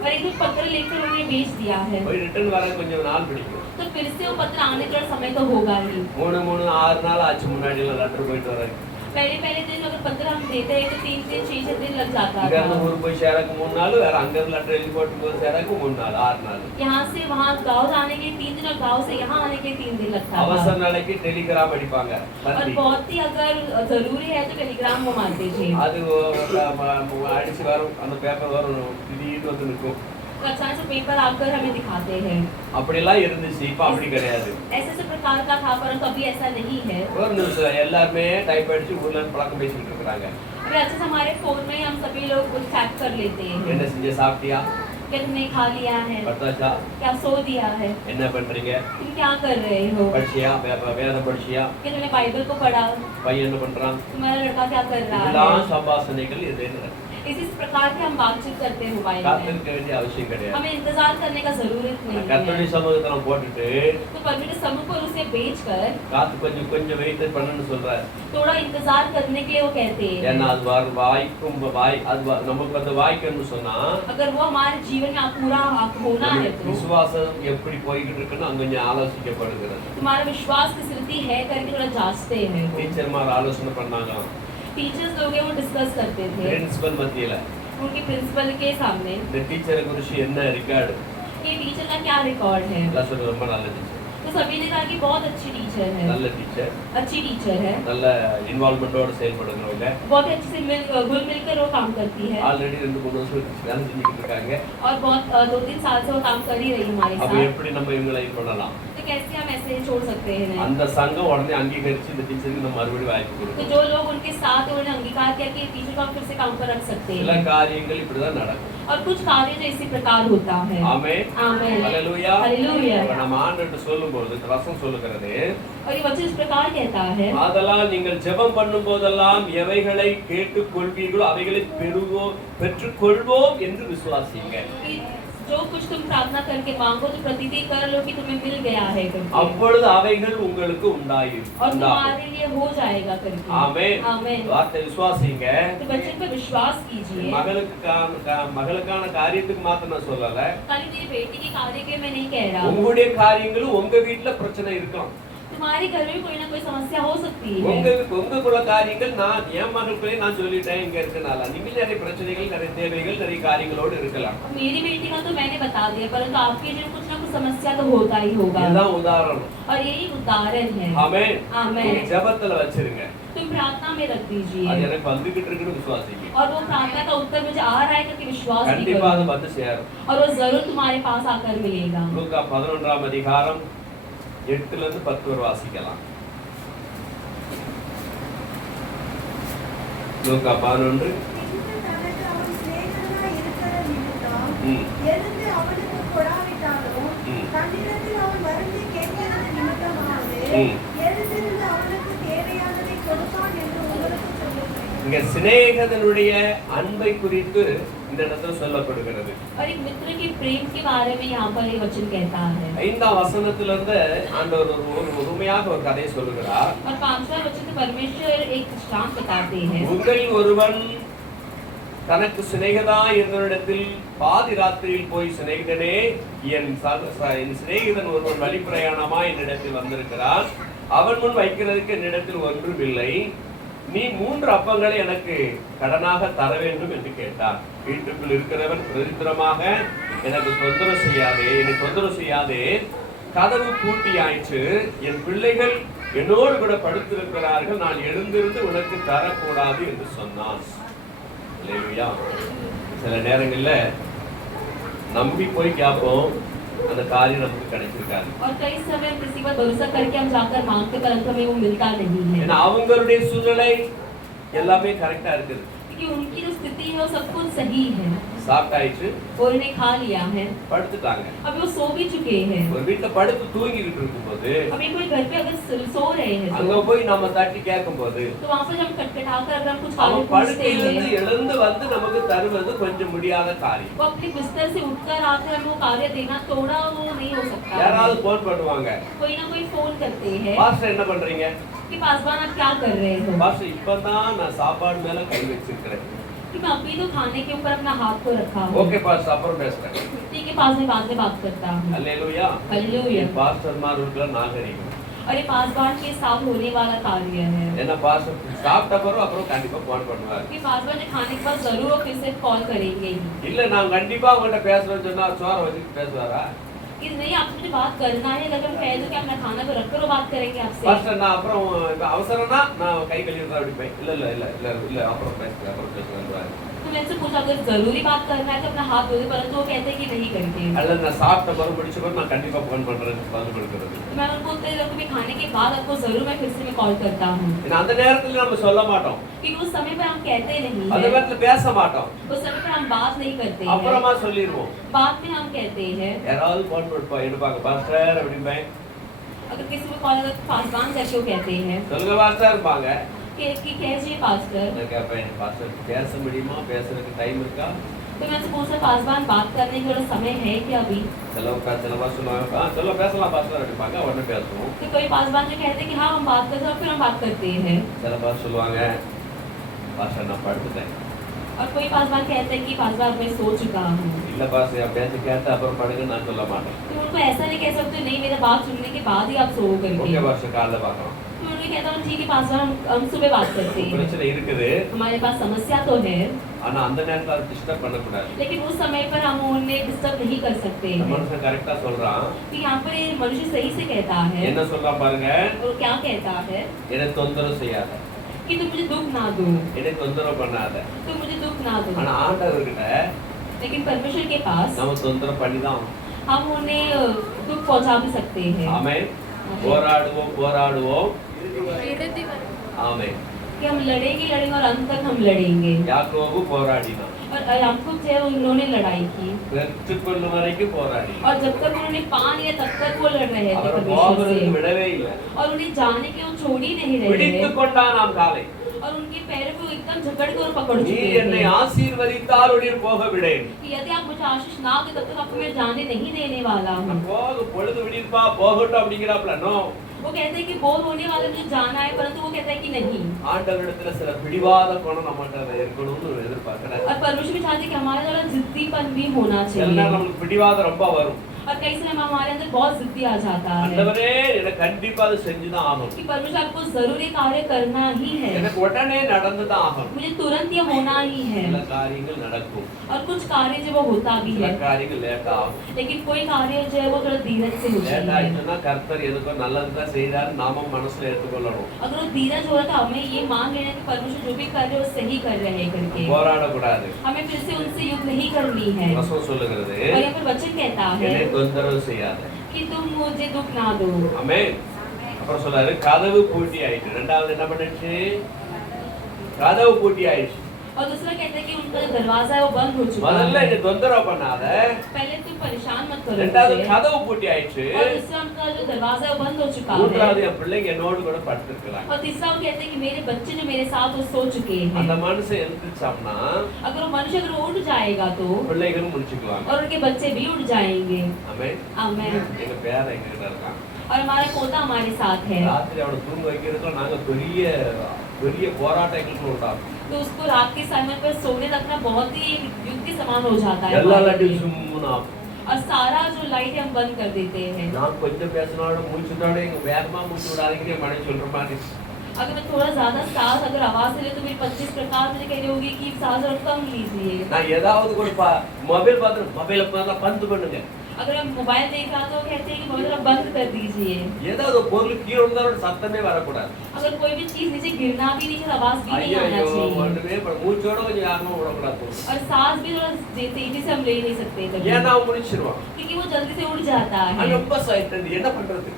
और एक तो पत्र लेकर उन्हें भेज दिया है போய் ரிட்டர்ன் வர கொஞ்சம் நாள் பிடிக்கும். तो फिर से वो पत्र आने का समय तो होगा ही। 3 6 நாள் ஆச்சு முன்னாடி எல்லாம் லெட்டர் போயிட்டு வர. पहले दिन अगर पत्र हम देते हैं तो 3 दिन 6 दिन लग जाता இங்க இருந்து था। ஊருக்கு போய் சேரக்கு 3 நாள், வேற அங்க இருந்து லெட்டர் எழுதி போட்டு போய் சேரக்கு 3 நாள் 6 நாள். यहाँ से वहाँ गाँव जाने के लिए 3 दिन और गाँव से यहाँ आने के लिए 3 दिन लगता அவசர था। நாளைக்கு டெலிகிராம் அடிப்பாங்க. और தந்தி. बहुत ही अगर जरूरी है तो टेलीग्राम वो मारते थे। அது அடிச்சு வரும், அந்த பேப்பர் வரும், திடீர்னு வந்து நிற்கும். तो अचानक से पेपर आकर हमें दिखाते हैं। அப்படிலாம் இருந்துச்சு. இப்ப அப்படி கிடையாது. ऐसे प्रकार का था परंतु अभी ऐसा नहीं है। ஒரு நிமிஷம் எல்லாருமே டைப் அடிச்சு ஊர்ல பழக்கம் பேசிட்டு இருக்காங்க. अभी अच्छे से हमारे फोन में हम सभी लोग कुछ चेक कर लेते என்ன हैं। செஞ்ச சாப்பிட்டியா? क्या तुमने खा लिया है? படுத்தாச்சா? क्या सो दिया है? என்ன பண்றீங்க? तुम क्या कर रहे हो? படிச்சியா? வேதம் படிச்சியா? क्या तुमने बाइबल को पढ़ा? பையன் என்ன பண்றான்? तुम्हारा लड़का क्या कर रहा இதெல்லாம் है? சம்பாஷணைகள் இது इसी प्रकार के हम बातचीत करते हैं मोबाइल में। காத்திருக்க வேண்டிய அவசியம் கிடையாது. हमें इंतजार करने का जरूरत नहीं கர்த்தருடைய है। சமூகத்துல போட்டுட்டு तो परमेश्वर समूह पर उसे बेचकर காத்து கொஞ்சம் வெயிட் பண்ணணும்னு சொல்றாரு. थोड़ा इंतजार करने के लिए वो कहते ஏன்னா हैं। அது வாய்க்கும் அது நமக்கு அந்த வாய்க்கணும்னு சொன்னா अगर वो हमारे जीवन में पूरा होना है तो விசுவாசம் எப்படி போய்கிட்டு இருக்குன்னு அங்க கொஞ்சம் ஆலோசிக்கப்படுகிறது. तुम्हारा विश्वास की स्थिति है करके थोड़ा जांचते हैं। டீச்சர்மார் ஆலோசனை பண்ணாங்க. टीचर्स लोग हैं वो डिस्कस करते थे பிரின்சிபல் மத்தியில उनके प्रिंसिपल के सामने இந்த டீச்சரை குறிச்சு என்ன ரெக்கார்டு कि टीचर का क्या रिकॉर्ड है। எல்லாம் சொல்லி ரொம்ப நல்ல டீச்சர், तो सभी ने कहा कि बहुत अच्छी टीचर है, நல்ல டீச்சர், अच्छी टीचर है, நல்ல இன்வால்மெண்டோட செயல்படுறவங்க. बहुत अच्छे से घुल मिलकर वो काम करती है ஆல்ரெடி 2-3 வருஷம் வேலை செஞ்சுக்கிட்டு இருக்காங்க. और बहुत 2-3 साल से वो काम कर ही रही हमारे அப்ப साथ। எப்படி நம்ம இவங்களை இது பண்ணலாம்? तो कैसे हम ऐसे छोड़ सकते हैं नहीं? அந்த சங்கம் உடனே அங்கீகரிச்சு இந்த டீச்சருக்கு நம்ம மறுபடியும் வாய்ப்பு तो கொடுக்கணும். जो लोग उनके साथ हैं, उन्होंने अंगीकार किया कि टीचर को हम फिर से काम पर रख सकते சில हैं। காரியங்கள் இப்படிதான் நடக்கும். और कुछ कार्य जो इसी प्रकार होता है। ஆமென். आमेन। ஹalleluya. हालेलुया। இப்ப நம்ம ஆண்டவர்ட்ட சொல்லும்போது வசனம் சொல்லுகிறது, और ये वचन इस प्रकार कहता है, ஆதலால் நீங்கள் ஜெபம் பண்ணும் போதெல்லாம் எவைகளை கேட்டுக் கொள்வீர்களோ அவைகளை பெற்றுக்கொள்வோம் என்று விசுவாசிங்க. कि जो कुछ तुम प्रार्थना करके मांगो तो प्रतीति कर लो कि तुम्हें मिल गया है करके। அப்பொழுது அவைகள் உங்களுக்கு और तुम्हारे लिए हो जाएगा करके। ஆமென். आमेन। வார்த்தை விசுவாசிங்க. तो बच्चन पर विश्वास कीजिए। மகளுக்கான காரியத்துக்கு மாத்திரம் நான் சொல்லல. खाली तेरी बेटी के कार्य के मैं नहीं कह रहा। உங்களுடைய காரியங்களும் உங்க வீட்டுல பிரச்சனை இருக்கும். तुम्हारे घर में कोई ना कोई समस्या हो सकती உங்களுக்குள்ள காரியங்கள் நான் என் மகளுக்குள்ளே நான் சொல்லிட்டேன் இங்க இருக்கனால நீங்கள் நிறைய பிரச்சனைகள், நிறைய தேவைகள், நிறைய காரியங்களோடு இருக்கலாம். मेरी बेटी का तो मैंने बता दिया, परंतु आपके जो कुछ ना कुछ समस्या तो होता ही होगा। இதுதான் உதாரணம். और यही उदाहरण है। ஆமென். आमेन। ஜெபத்துல வச்சிருங்க. तुम प्रार्थना में रख அது दीजिए எனக்கு வந்துகிட்டு இருக்குன்னு விசுவாசிங்க. और वो प्रार्थना का उत्तर मुझे आ रहा है करके विश्वास भी கண்டிப்பா அது करो வந்து சேரும். और वो जरूर तुम्हारे पास आकर मिलेगा। லூக்கா 11ஆம் அதிகாரம் 8ல இருந்து 10 வரை வாசிக்கலாம். லூக்கா 11 பின்பு தனக்கு அவன் சிநேகிதனாய் இருக்கிற நிமித்தம் ம். எழுந்து அவனுக்கு கொடாவிட்டாலும் ம். தன்னிடத்தில் அவன் வருந்தி கேட்கிறது நிமித்தமாவது ம். எழுந்திருந்து அவனுக்கு தேவையானதை கொடுப்பான் என்று உங்களுக்கு சொல்லுகிறேன். இங்க சிநேகிதனுடைய அன்பை குறித்து இந்த இடத்துல சொல்லப்படுகிறது. और एक मित्र के प्रेम के बारे में यहाँ पर ये वचन कहता है 5ஆம் வசனத்திலிருந்து ஆண்டவர் ஒரு உண்மையாக ஒரு கதையை சொல்லுகிறார். और 5वां वचन से परमेश्वर एक दृष्टांत बताते हैं। உங்களில் ஒருவன் தனக்கு சிநேகிதனாய் இருந்தவரிடத்தில் பாதி ராத்திரியில் போய், சிநேகிதனே, என் சிநேகிதன் ஒருவன் வழிப்பிரயாணமாய் என்னிடத்தில் வந்திருக்கிறான், அவன் முன் வைக்கிறதுக்கு என்னிடத்தில் ஒன்றும் இல்லை, நீ 3 அப்பங்களை எனக்கு கடனாக தர வேண்டும் என்று கேட்டார். வீட்டுக்குள் இருக்கிறவன் பிரதித்திரமாக, எனக்கு தொந்தரவு செய்யாதே, கதவு பூட்டி ஆயிற்று, என் பிள்ளைகள் என்னோடு கூட படுத்திருக்கிறார்கள், நான் எழுந்திருந்து உனக்கு தரக்கூடாது என்று சொன்னான். அல்லேலூயா. சில நேரங்கள்ல நம்பி போய் கேட்போம், அந்த காரியம் நமக்கு கிடைச்சிருக்காது. और कई समय हम किसी पर भरोसा करके हम जाकर मांगते परंतु हमें वो मिलता नहीं है ஏன்னா அவங்களுடைய சூழ்நிலை எல்லாமே கரெக்டா இருக்குது. क्योंकि उनकी जो स्थिति है वो सब कुछ सही है சாப்பிட்டாயிச்சு, और उन्हें खा लिया है, படுத்துட்டாங்க. अभी वो सो भी चुके हैं। ஒரு வீட்டுல படுத்து தூங்கிட்டு இருக்கும்போது अभी कोई घर पे अगर सो रहे हैं அங்க போய் நம்ம தட்டி கேட்கும்போது तो वहाँ पर जब खटखटाकर अगर हम कुछ அவன் कार्य पूछते படுக்கையிலிருந்து हैं, எழுந்து வந்து நமக்கு தருவது கொஞ்சம் முடியாத காரியம். वो अपने बिस्तर से उठकर आकर वो कार्य देना थोड़ा वो नहीं हो सकता யாராவது है। போன் பண்ணுவாங்க, कोई ना कोई फोन करते हैं பாஸ்டர் என்ன பண்றீங்க? कि पासवान आप क्या कर रहे हो, பாஸ்டர் இப்பதான் நான் சாப்பாடு மேல கை வச்சிருக்கிறேன். कि मैं अभी तो खाने के ऊपर अपना हाथ को रखा हूँ। ஓகே பாஸ்டர், அப்புறம் பேசுறேன். ठीक है, पास में बात करता हूँ। அல்லேலூயா. हालेलुया। பாஸ்டர்மார்களுக்கு நாகரிகம். और ये पासवान के साथ होने वाला कार्य है என்ன பாஸ்டர் சாப்பிட்ட பிறகு அப்புறம் கண்டிப்பா போன் பண்ணுவார். कि पासवान ने खाने के बाद जरूर वो फिर से कॉल करेंगे ही இல்ல நான் கண்டிப்பா உங்ககிட்ட பேசுறேன்னு சொன்னா சோற வச்சுட்டு பேசுவாரா? कि नहीं आपको मुझे बात करना है, अगर हम कह दो कि अपना खाना को रखकर वो बात करेंगे आपसे। பாஸ்டர் நான் அப்புறம் இப்ப அவசரம்னா நான் கை கழுவிட்டு தான் அடிப்பேன். இல்ல அப்புறம் பேசுறேன். तो मैंने से पूछा अगर जरूरी बात करना है तो अपना हाथ धो दे, परंतु वो कहते हैं कि नहीं करके। அல்ல நான் சாப்பிட்ட பிறகு முடிச்ச பிறகு நான் கண்டிப்பா போன் பண்றேன்னு பதில் கொடுக்கிறது. तो मैं उनको बोलते हैं तुम्हें खाने के बाद आपको जरूर मैं फिर से मैं कॉल करता हूँ। ஏன்னா அந்த நேரத்துல நம்ம சொல்ல மாட்டோம், कि उस समय पर हम कहते नहीं அந்த है, நேரத்துல பேச மாட்டோம், उस समय पर हम बात नहीं करते हैं, அப்புறமா சொல்லிடுவோம். बाद में हम कहते हैं। யாராவது போன் பண்ணுப்பா எடுப்பாங்க, பாஸ்டர் அப்படிம்பேன். अगर किसी को कॉल अगर पासवान करके वो कहते हैं சொல்லுங்க பாஸ்டர் இருப்பாங்க. कि कैसे पास्टर, நான் கேட்பேன், பாஸ்டர் பேச முடியுமா, பேசுறதுக்கு டைம் இருக்கா? तो मैं उनसे पूछा पासवान बात करने के लिए समय है क्या अभी? செலவா சொல்லுவாங்க, चलो பேசலாம் பாஸ்டர் அப்படிப்பாங்க, உடனே பேசுவோம். तो कोई पासवान जो कहते हैं कि हाँ हम बात करते हैं और फिर हम बात करते हैं, சில பாஸ்டர் சொல்லுவாங்க, பாஸ்டர் நான் படுத்துட்டேன். और कोई पासवान कहते हैं कि पासवान मैं सो चुका हूँ। இல்ல பாஸ்டர் என் பேச்ச கேட்ட அப்புறம் படுங்க நான் சொல்ல மாட்டேன். तो उनको ऐसा नहीं कह सकते नहीं मेरा बात सुनने के बाद ही आप सो करके। ஓகே பாஸ்டர் காலைல பார்க்கலாம். तो उन्हें कहता हूँ ठीक है पासवान हम सुबह बात करते हैं, பிரச்சனை இருக்குது, हमारे पास समस्या तो है, ஆனா அந்த நேரத்துல அதை டிஸ்டர்ப் பண்ணக்கூடாது. लेकिन उस समय पर हम उन्हें डिस्टर्ब नहीं कर सकते இந்த हैं। மனுஷன் கரெக்டா சொல்றான். कि यहाँ पर ये मनुष्य सही से कहता है, என்ன சொல்றான் பாருங்க, और क्या कहता है என்னை தொந்தரவு செய்யாத, कि तुम मुझे दुख ना दो, என்னை தொந்தரவு பண்ணாத. तुम मुझे दुख ना दो। ஆனா ஆண்டவர்கிட்ட लेकिन परमेश्वर के पास நம்ம தொந்தரவு பண்ணிதான் हम उन्हें दुख पहुंचा भी सकते हैं। ஆமென். போராடுவோம் இறுதி வரை ஆமென். कि हम लड़ेंगे और अंत तक हम लड़ेंगे। யாக்கோபு போராடினான், और याकूब जो है उन्होंने लड़ाई की பெற்றுக்கொள்ளும் வரைக்கும் போராடினான். और जब तक उन्होंने पा लिया तब तक वो लड़ रहे थे அவரை परमेश्वर போகிறதுக்கு से, விடவே இல்லை. और उन्हें जाने के वो छोड़ ही नहीं रहे பிடித்துக் थे, கொண்டான் நாம் காலை. और उनके पैरों को एकदम झकड़ कर पकड़ நீ चुके என்னை थे ஆசீர்வதித்தால் உன்னில் போக விடேன். कि यदि आप मुझे आशीष ना दे तब तक आपको मैं जाने नहीं देने वाला हूँ। போக பொழுது விடிப்பா போகட்டும் அப்படிங்கிறாப்ல. நோ, वो कहते हैं कि बोर होने वाले मुझे जाना है, परंतु वो कहता है कि नहीं। ஆண்டவரிடத்துல சில பிடிவாத குணம் நம்மகிட்ட இருக்கணும்னு எதிர்பார்க்கிறேன். और परमेश्वर भी चाहते हैं कि हमारे द्वारा जिद्दीपन भी होना சில நேரம் चाहिए, நம்மளுக்கு பிடிவாதம் ரொம்ப வரும். और और कई समय हमारे अंदर बहुत जिद्दी आ जाता है ஆண்டவரே எனக்கு கண்டிப்பா அதை செஞ்சுதான் ஆகணும், कि परमेश्वर आपको जरूर ये कार्य करना ही है, எனக்கு உடனே நடந்துதான் ஆகணும். मुझे तुरंत ये होना ही है। சில காரியங்கள் நடக்கும், और कुछ कार्य जो वो होता भी சில है, காரியங்கள் லேட் ஆகும். लेकिन कोई कार्य जो है वो थोड़ा धीरज से होता லேட் है। ஆயிடுச்சுன்னா கர்த்தர் எதுக்கோ நல்லதுதான் செய்யறாரு, நாம மனசுல எடுத்துக்கொள்ளணும். अगर वो धीरज हो रहा तो हमें ये मान लेना कि परमेश्वर जो भी कर रहे हैं वो सही कर रहे हैं करके, போராடக்கூடாது. हमें फिर से उनसे युद्ध नहीं करनी है। வசனம் சொல்லுகிறது, और यहाँ पर वचन कहता है என்னை தொந்தரவு செய்யாத. कि तुम मुझे दुख ना दो। ஆமென். அப்புறம் சொல்றாரு கதவு பூட்டி ஆயிடுச்சு. ரெண்டாவது என்ன பண்ணுச்சு? கதவு பூட்டி ஆயிடுச்சு. और दूसरा कहता है कि उनका जो दरवाजा है वो बंद हो चुका முதல்ல है। என்னை தொந்தரவு பண்ணாத, पहले तुम परेशान मत करो ரெண்டாவது मुझे। கதவு பூட்டி ஆயிடுச்சு. और दूसरा उनका जो दरवाजा है वो बंद हो चुका மூன்றாவது है। என் பிள்ளைங்க என்னோடு கூட படுத்திருக்கிறாங்க. और तीसरा वो कहते हैं कि मेरे बच्चे जो मेरे साथ वो सो चुके அந்த हैं। மனுஷன் எழுந்துச்சாம்னா अगर वो मनुष्य अगर वो उठ जाएगा तो பிள்ளைகளும் முடிச்சுக்குவாங்க. और उनके बच्चे भी उठ जाएंगे। ஆமென். आमेन। எங்க பேர எங்க இருக்கான்? और हमारा पोता हमारे साथ है, ராத்திரி அவனை தூங்க வைக்கிறதுக்கு நாங்க பெரிய பெரிய போராட்டங்களுக்கு உண்டாகும். तो उसको रात के समय पर सोने रखना बहुत ही युद्ध के समान हो जाता है எல்லா हमारे லாட்டையும் लिए। சும்முனா और सारा जो लाइट है हम बंद कर देते हैं। நான் கொஞ்சம் பேசினாலும் மூச்சுட்டாட எங்க வேகமா மூச்சு விடாதீங்க மழை சொல்ற மாதிரி. अगर मैं थोड़ा ज्यादा सांस अगर आवाज से ले तो मेरी 25 प्रकार मुझे कह रही होगी कि सांस और कम लीजिए। நான் ஏதாவது கூட மொபைல் பார்த்து மொபைல பந்து பண்ணுங்க, अगर हम मोबाइल देख रहा तो कहते हैं कि मोबाइल आप बंद कर दीजिए। ஏதாவது ஒரு பொருள் கீழே விழுந்தாலும் சத்தமே வரக்கூடாது. अगर कोई भी चीज नीचे गिरना भी नहीं चाहिए, आवाज भी नहीं ஐயோ आना चाहिए। ஒண்ணுமே மூச்சோட கொஞ்சம் யாருமே விடக்கூடாது. और सांस भी थोड़ा तेजी से हम ले नहीं सकते कभी, ஏன்னா அவன் முடிச்சிருவான். क्योंकि वो जल्दी से उड़ जाता அது है। ரொம்ப சைத்தது என்ன பண்றது?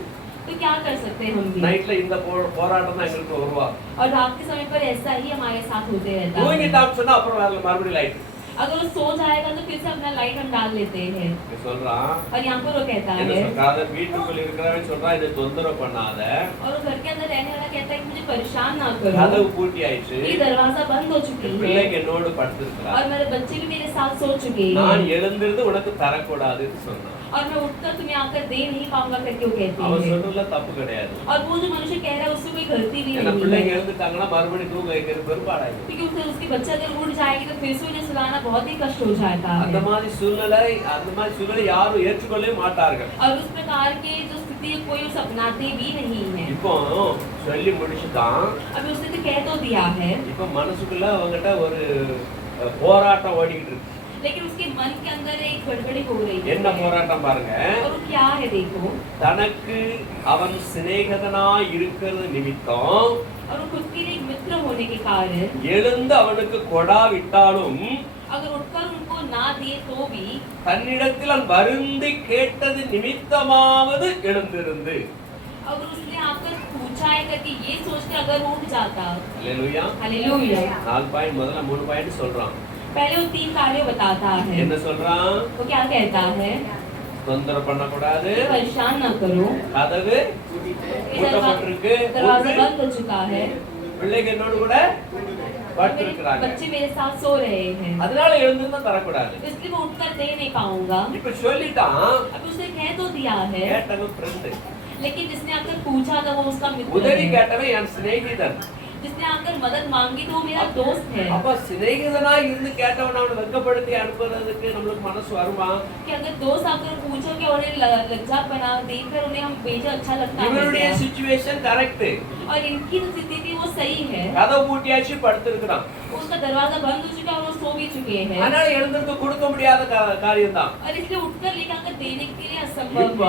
तो क्या कर सकते हैं हम भी। நைட்ல இந்த போராட்டம் தான் எங்களுக்கு வருவா. और रात के समय पर ऐसा ही हमारे साथ होते रहता தூங்கி है। தாம் சொன்னா அப்புறம் மறுபடியும் லைட் अगर वो सो जाएगा तो फिर से अपना लाइट हम डाल लेते हैं। சொல்றான். और यहाँ पर वो कहता என்ன है, சொல்றான்? வீட்டுக்குள்ள இருக்கிறவன் சொல்றான் இதை தொந்தரவு பண்ணாத, और वो घर के अंदर रहने वाला कहता है कि मुझे परेशान ना करो, கதவு பூட்டி ஆயிடுச்சு, ये दरवाजा बंद हो चुकी என் है பிள்ளைங்க என்னோடு படுத்திருக்கிறார், और मेरे बच्चे भी मेरे साथ सो चुके நான் हैं, எழுந்திருந்து உனக்கு தரக்கூடாதுன்னு சொன்னான். और मैं उठकर तुम्हें आकर दे नहीं पाऊंगा करके वो कहती அவன் है। சொல்றதுல தப்பு கிடையாது. और वो जो मनुष्य कह रहा है उसमें कोई गलती भी ஏன்னா नहीं பிள்ளைங்க है, எழுந்துட்டாங்கன்னா மறுபடியும் தூங்க வைக்கிறது பெரும்பாடாயிடும். क्योंकि उसे उसके बच्चे अगर उठ जाएगी तो फिर से उन्हें सुलाना बहुत ही कष्ट हो जाता அந்த है। மாதிரி சூழ்நிலை யாரும் ஏற்றுக்கொள்ளவே மாட்டார்கள். और उस प्रकार की जो स्थिति है कोई उसे अपनाते भी नहीं है। இப்போ சொல்லி முடிச்சுதான். अभी उसने तो कह तो दिया है, இப்போ மனசுக்குள்ள அவங்ககிட்ட ஒரு போராட்டம் ஓடிக்கிட்டு இருக்கு. लेकिन उसके मन के अंदर एक गड़बड़ी हो रही என்ன है। போராட்டம் பாருங்க. और वो क्या है देखो, தனக்கு அவன் சிநேகிதனாய் இருக்கிறது நிமித்தம் और वो खुद के लिए एक मित्र होने के कारण எழுந்து அவனுக்கு கொடாவிட்டாலும் अगर उठकर उनको ना दिए तो भी தன்னிடத்தில் அவன் வருந்தி கேட்டது நிமித்தமாவது எழுந்திருந்து. अगर उसने आकर पूछा है करके ये सोचकर अगर वो उठ जाता। அல்லேலூயா. हालेलुया। 4 பாயிண்ட் முதல்ல 3 பாயிண்ட் சொல்றான். पहले वो 3 कार्य बताता है। என்ன சொல்றான்? वो क्या कहता है, தொந்தரவு பண்ணக்கூடாது, परेशान ना करो, கதவு பூட்டப்பட்டிருக்கு, दरवाजा बंद हो चुका है, பிள்ளைங்க என்னோடு கூட படுத்திருக்கிறாங்க, बच्चे मेरे साथ सो रहे हैं, அதனால எழுந்து தான் தரக்கூடாது. इसलिए वो उठकर दे नहीं पाऊंगा। இப்ப சொல்லிட்டான். अब उसने कह तो दिया है, கேட்டவன் ஃப்ரெண்டு, लेकिन जिसने आकर पूछा था वो उसका मित्र உதவி है, கேட்டவன் என் சிநேகிதன். जिसने आकर मदद मांगी तो वो मेरा दोस्त है। அப்ப சிநேகிதனா இருந்து கேட்டவன் அவனை வெட்கப்படுத்தி அனுப்புறதுக்கு நம்மளுக்கு மனசு வருமா? कि अगर दोस्त आकर पूछो कि उन्हें लज्जा बना देखकर उन्हें हम भेजा अच्छा लगता है இவனுடைய क्या? Situation correct. और इनकी जो स्थिति थी वो सही है, கதவு பூட்டியாச்சு படுத்திருக்கிறான். उसका दरवाजा बंद हो चुका है और वो सो भी चुके हैं, அதனால எழுந்திருந்து கொடுக்க முடியாத காரியம் தான். और इसलिए उठकर लेकर आकर देने के लिए असंभव இப்ப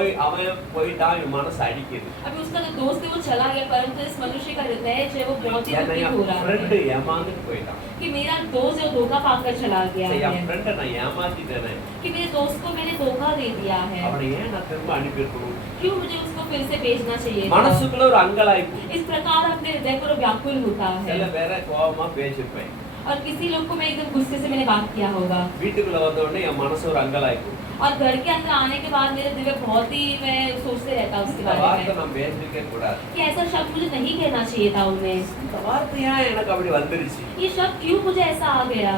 है। அவன் போயிட்டான், இவன் மனசு அடிக்குது. अभी उसका जो दोस्त है वो चला गया, परंतु इस मनुष्य का हृदय जो है वो बहुत ही ஏன்னா दुखी என் हो रहा ஃப்ரெண்டு है ஏமாந்துட்டு போயிட்டான். कि मेरा दोस्त जो धोखा पाकर चला गया சரி, है, என் ஃப்ரெண்டை நான் ஏமாத்திட்டேனே, कि मेरे दोस्त को मैंने धोखा दे दिया है, அவனை ஏன் நான் திரும்ப அனுப்பியிருக்கணும்? क्यों मुझे उसको फिर से भेजना चाहिए था? மனசுக்குள்ள ஒரு அங்கலாய்ப்பு. इस प्रकार अपने हृदय पर व्याकुल होता சில है। பேரை கோபமா பேசிருப்பேன். और किसी लोग को मैं एकदम गुस्से से मैंने बात किया होगा, வீட்டுக்குள்ள வந்த உடனே என் மனசு ஒரு அங்கலாய்ப்பு. और घर के अंदर आने के बाद मेरे दिल में बहुत ही मैं सोचते रहता उसके இந்த बारे வார்த்தை में நான் பேசிருக்கே கூடாது. कि ऐसा शब्द मुझे नहीं कहना चाहिए था उन्हें। இந்த வார்த்தை ஏன் எனக்கு அப்படி வந்துருச்சு? ये शब्द क्यों मुझे ऐसा आ गया?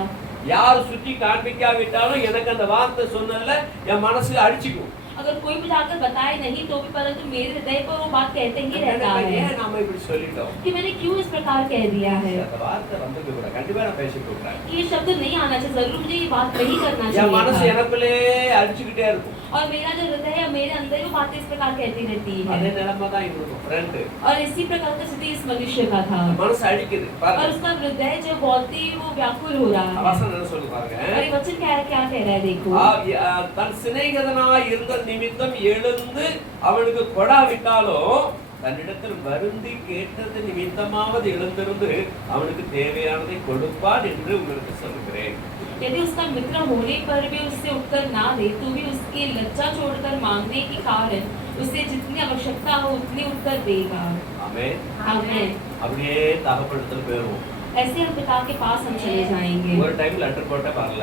யார் சுற்றி காண்பிக்காவிட்டாலும் எனக்கு அந்த வார்த்தை சொன்னதுல என் மனசு அடிச்சுக்கும். अगर कोई भी जाकर बताए नहीं तो भी परंतु मेरे हृदय पर वो बात कहते ही रहता है ஏன் நாம இப்படி சொல்லிட்டோம்? कि मैंने क्यों इस प्रकार कह दिया है। அந்த வார்த்தை வந்திருக்க கூடாது. கண்டிப்பா நான் பேசிக்க கூடாது. ये शब्द नहीं आना चाहिए, जरूर मुझे ये बात नहीं करना என் மனசு चाहिए था। எனக்குள்ளே அடிச்சுக்கிட்டே இருக்கும். और मेरा जो हृदय है मेरे अंदर वो बातें इस प्रकार कहती रहती அதே है। நிலைமை தான் இவனுக்கும் ஃப்ரெண்ட் और इसी प्रकार का स्थिति इस मनुष्य का था மனசு அடிக்குது और பாருங்க उसका हृदय जो बहुत ही वो व्याकुल हो रहा है। வசனம் என்ன சொல்லு பாருங்க और ये वचन क्या कह रहा है देखो। தன் சிநேகிதனாய் இருந்த நிமித்தம் எழுந்து அவனுக்கு கொடாவிட்டாலும் தன்னிடத்தில் வருந்தி கேட்டது நிமித்தமாவது எழுந்திருந்து அவனுக்கு தேவையானதை கொடுப்பான் என்று உங்களுக்கு சொல்கிறேன்। यदि उसका मित्र होने पर भी उससे उत्तर ना दे तो भी उसकी लज्जा छोड़कर मांगने के कारण उसे जितनी आवश्यकता हो उतनी उत्तर देगा। ஆமென்। आमीन। அப்படியே தகப்பனிடத்தில் போயிடுவோம்। ऐसे हम पिता के पास हम चले जाएंगे। ஒரு டைம் லெட்டர் போட்ட வரல,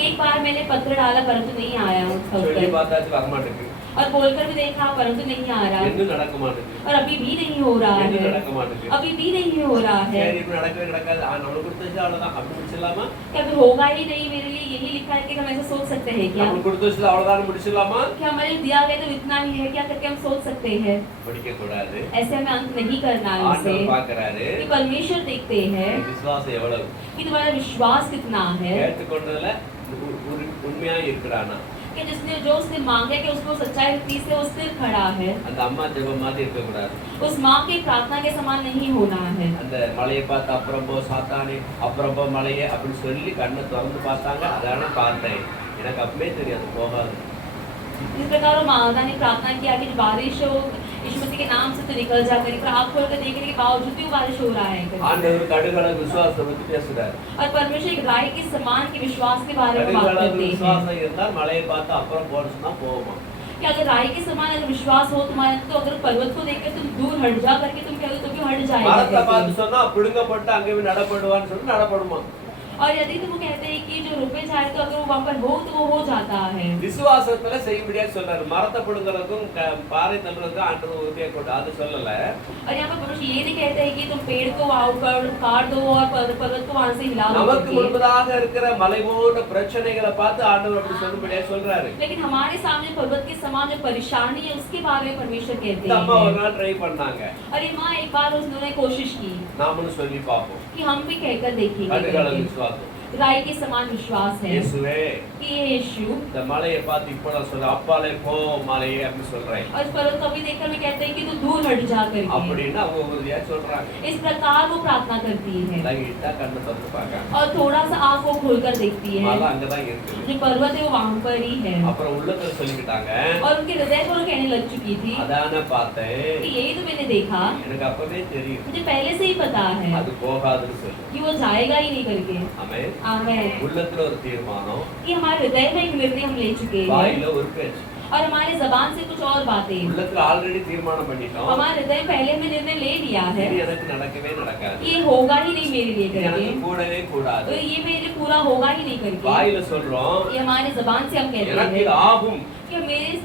एक बार मैंने पत्र डाला परंतु नहीं आया उसका சொல்லி उत्तर, பார்த்தாச்சு வர மாட்டேங்குது, और बोलकर भी देखा परंतु नहीं आ रहा, இன்னும் நடக்க மாட்டேங்குது, और अभी भी नहीं हो रहा இன்னும் है, நடக்க மாட்டேங்குது। अभी भी नहीं हो रहा है। சரி இப்ப நடக்கவே நடக்காது, நம்மளுக்கு கொடுத்து அவ்வளவுதான் அப்படி முடிச்சிடலாமா? क्या फिर होगा ही नहीं, मेरे लिए यही लिखा है कि हम ऐसा सोच सकते हैं क्या? நம்மளுக்கு கொடுத்து வச்சது அவ்வளவுதான் முடிச்சிடலாமா? क्या हमारे लिए दिया गया तो इतना ही है क्या करके हम सोच सकते हैं? படிக்க கூடாது। ऐसे हमें अंत नहीं करना है इसे। ஆண்டவர் பார்க்கறாரு कि परमेश्वर देखते हैं விசுவாசம் எவ்வளவு, कि तुम्हारा विश्वास कितना है, கேட்டுக்கொண்டதுல உண்மையா இருக்கிறானா। कि जिसने जो उसने मांगा कि उसको सच्चाई रीति से उस स्थिर खड़ा है। அந்த அம்மா ஜெபம் மாதிரி இருக்க கூடாது। उस माँ की प्रार्थना के समान नहीं होना है। அந்த மலையை பார்த்து அப்புறம் போ சாத்தானே அப்புறம் போ மலையே அப்படின்னு சொல்லி கண்ணை திறந்து பார்த்தாங்க, அதான பார்த்தேன், எனக்கு அப்பவே தெரியாது போகாது। इस प्रकार वो माता ने प्रार्थना किया कि बारिश हो यीशु मसीह के नाम से तो निकल जा करी, पर आँख खोल कर देखने के बावजूद भी बारिश हो रहा है करके। ஆண்டவர் கடுகள விசுவாசத்தை பத்தி பேசுறாரு। और परमेश्वर एक राय के समान के विश्वास के बारे में बात கடுகள करते हैं விசுவாசம் இருந்தா மலையை பார்த்து அப்புறம் போன்னு சொன்னா போகுமா? कि अगर राय के समान अगर विश्वास हो तुम्हारे तो अगर पर्वत को देखकर तुम दूर हट जा करके तुम कहोगे तो भी हट மரத்தை जाएगा। பார்த்து சொன்னா பிடுங்கப்பட்டு அங்கே போய் நடப்படுவான்னு சொல்லி நடப்படுமா? और यदि तुम कहते हैं कि जो रुपए जाए तो अगर वो वहाँ पर हो तो वो हो जाता है। விசுவாசத்துல செய்யும்படியா சொல்றாரு। மரத்தை பிடுங்கறதுக்கும் பாறை தள்ளுறதுக்கும் ஆண்டவர் உறுதியா கொண்டு அது சொல்லல। और यहाँ पर परमेश्वर ये नहीं कहते हैं कि तुम पेड़ को वहाँ ऊपर काट दो और पर्वत को वहाँ से हिला दो நமக்கு करके। முன்பதாக இருக்கிற மலை போன்ற பிரச்சனைகளை பார்த்து ஆண்டவர் அப்படி சொல்லும்படியா சொல்றாரு। लेकिन हमारे सामने पर्वत के समान जो परेशानी है उसके बारे में परमेश्वर कहते இந்த அம்மா ஒரு हैं। நாள் ட்ரை பண்ணாங்க, और ये माँ एक बार उन्होंने कोशिश की நாமளும் சொல்லி பார்ப்போம்। कि हम भी कहकर देखेंगे கடுகள करके। விசுவாசம் राय के समान विश्वास है இயேசுவே कि ये यीशु। இந்த மலையை பார்த்து இப்போ நான் சொல்றேன், அப்பாலே போ மலையே அப்படி சொல்றேன் और इस पर्वत को भी देखकर मैं कहते हैं कि तू दूर हट जा करके। அப்படின்னு அவங்க உறுதியா சொல்றாங்க। इस प्रकार वो प्रार्थना करती है லைட்டா கண்ணை திறந்து பார்க்கறாங்க, और थोड़ा सा आँख को खोलकर देखती है। மலை அங்கதான் இருக்குது। जो पर्वत है वो वहाँ पर ही है। அப்புறம் உள்ளத்துல சொல்லிக்கிட்டாங்க, और उनके हृदय को वो कहने लग चुकी थी அதான பார்த்தேன், कि यही तो मैंने देखा, எனக்கு அப்பவே தெரியும் मुझे पहले से ही पता है அது போகாதுன்னு சொல்லி। कि वो जाएगा ही नहीं करके। ஆமென்। आमेन। உள்ளத்துல ஒரு தீர்மானம், कि हमारे हृदय में एक निर्णय हम ले चुके हैं வாயில ஒரு பேச்சு। और हमारे जबान से कुछ और बातें। உள்ளத்துல ஆல்ரெடி தீர்மானம் பண்ணிட்டோம், हमारे हृदय पहले में निर्णय ले लिया है இது எனக்கு நடக்கவே நடக்காது, ये होगा ही नहीं मेरे लिए இது करके, எனக்கு கூடவே கூடாது। तो ये मेरे लिए पूरा होगा ही नहीं करके। வாயில சொல்றோம், ये हमारे जबान से हम எனக்கு कहते இது हैं ஆகும், कि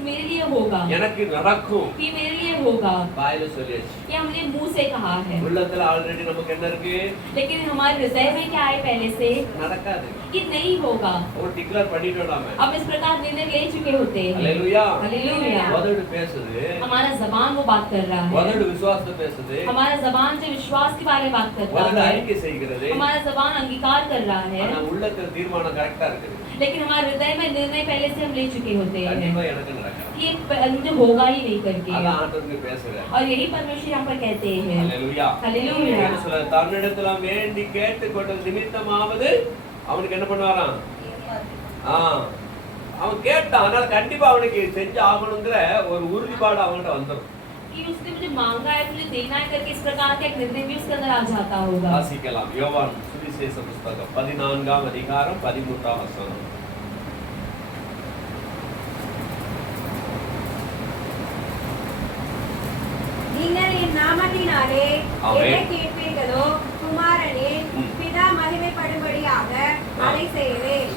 मेरे लिए होगा, எனக்கு நடக்கும், कि मेरे लिए होगा, வாயில சொல்லியாச்சு। ये हमने मुंह से कहा है। உள்ளத்துல ஆல்ரெடி நமக்கு என்ன இருக்கு? लेकिन हमारे हृदय में क्या है पहले से நடக்காது, कि नहीं होगा। ஒரு டிக்ளேர் பண்ணிட்டோம் நாம। अब इस प्रकार निर्णय ले चुके होते हैं। அல்லேலூயா। हालेलुया। உதடு பேசுது, हमारा जबान वो बात कर रहा है, உதடு விசுவாசத்தை பேசுது, हमारा जबान जो विश्वास के बारे में बात करता உதடு है, அறிக்கை செய்கிறது, हमारा जबान अंगीकार कर रहा है, ஆனா உள்ளத்துல தீர்மானம் கரெக்டா இருக்குது। लेकिन हमारे हृदय में निर्णय पहले से हम ले चुके होते हैं கண்டிப்பா எனக்கு நடக்காது, कि ये मुझे होगा ही नहीं करके। அதான் ஆண்டவருக்கு பேசுறேன்। और यही परमेश्वर यहाँ पर कहते हैं। அல்லேலூயா। हालेलुया। என்ன சொல்றாரு? தன்னிடத்துல வேண்டி கேட்டுக்கொண்டது நிமித்தமாவது அவனுக்கு என்ன பண்ணுவாராம்? அவன் கேட்டான், அதனால கண்டிப்பா அவனுக்கு செஞ்சு ஆகணுங்கிற ஒரு உறுதிப்பாடு அவன்கிட்ட வந்துடும்। कि उसने मुझे मांगा है, मुझे देना है करके इस प्रकार का एक निर्णय भी उसके अंदर आ जाता होगा। வாசிக்கலாம் யோவான் சுவிசேஷ புஸ்தகம் 14ஆம் அதிகாரம் 13ஆம் வசனம்। நீங்கள் என் நாமத்தினாலே ஆமென். எதை கேட்பீர்களோ குமாரனே பிதா மகிமைப்படும்படியாக அதை செய்வேன்।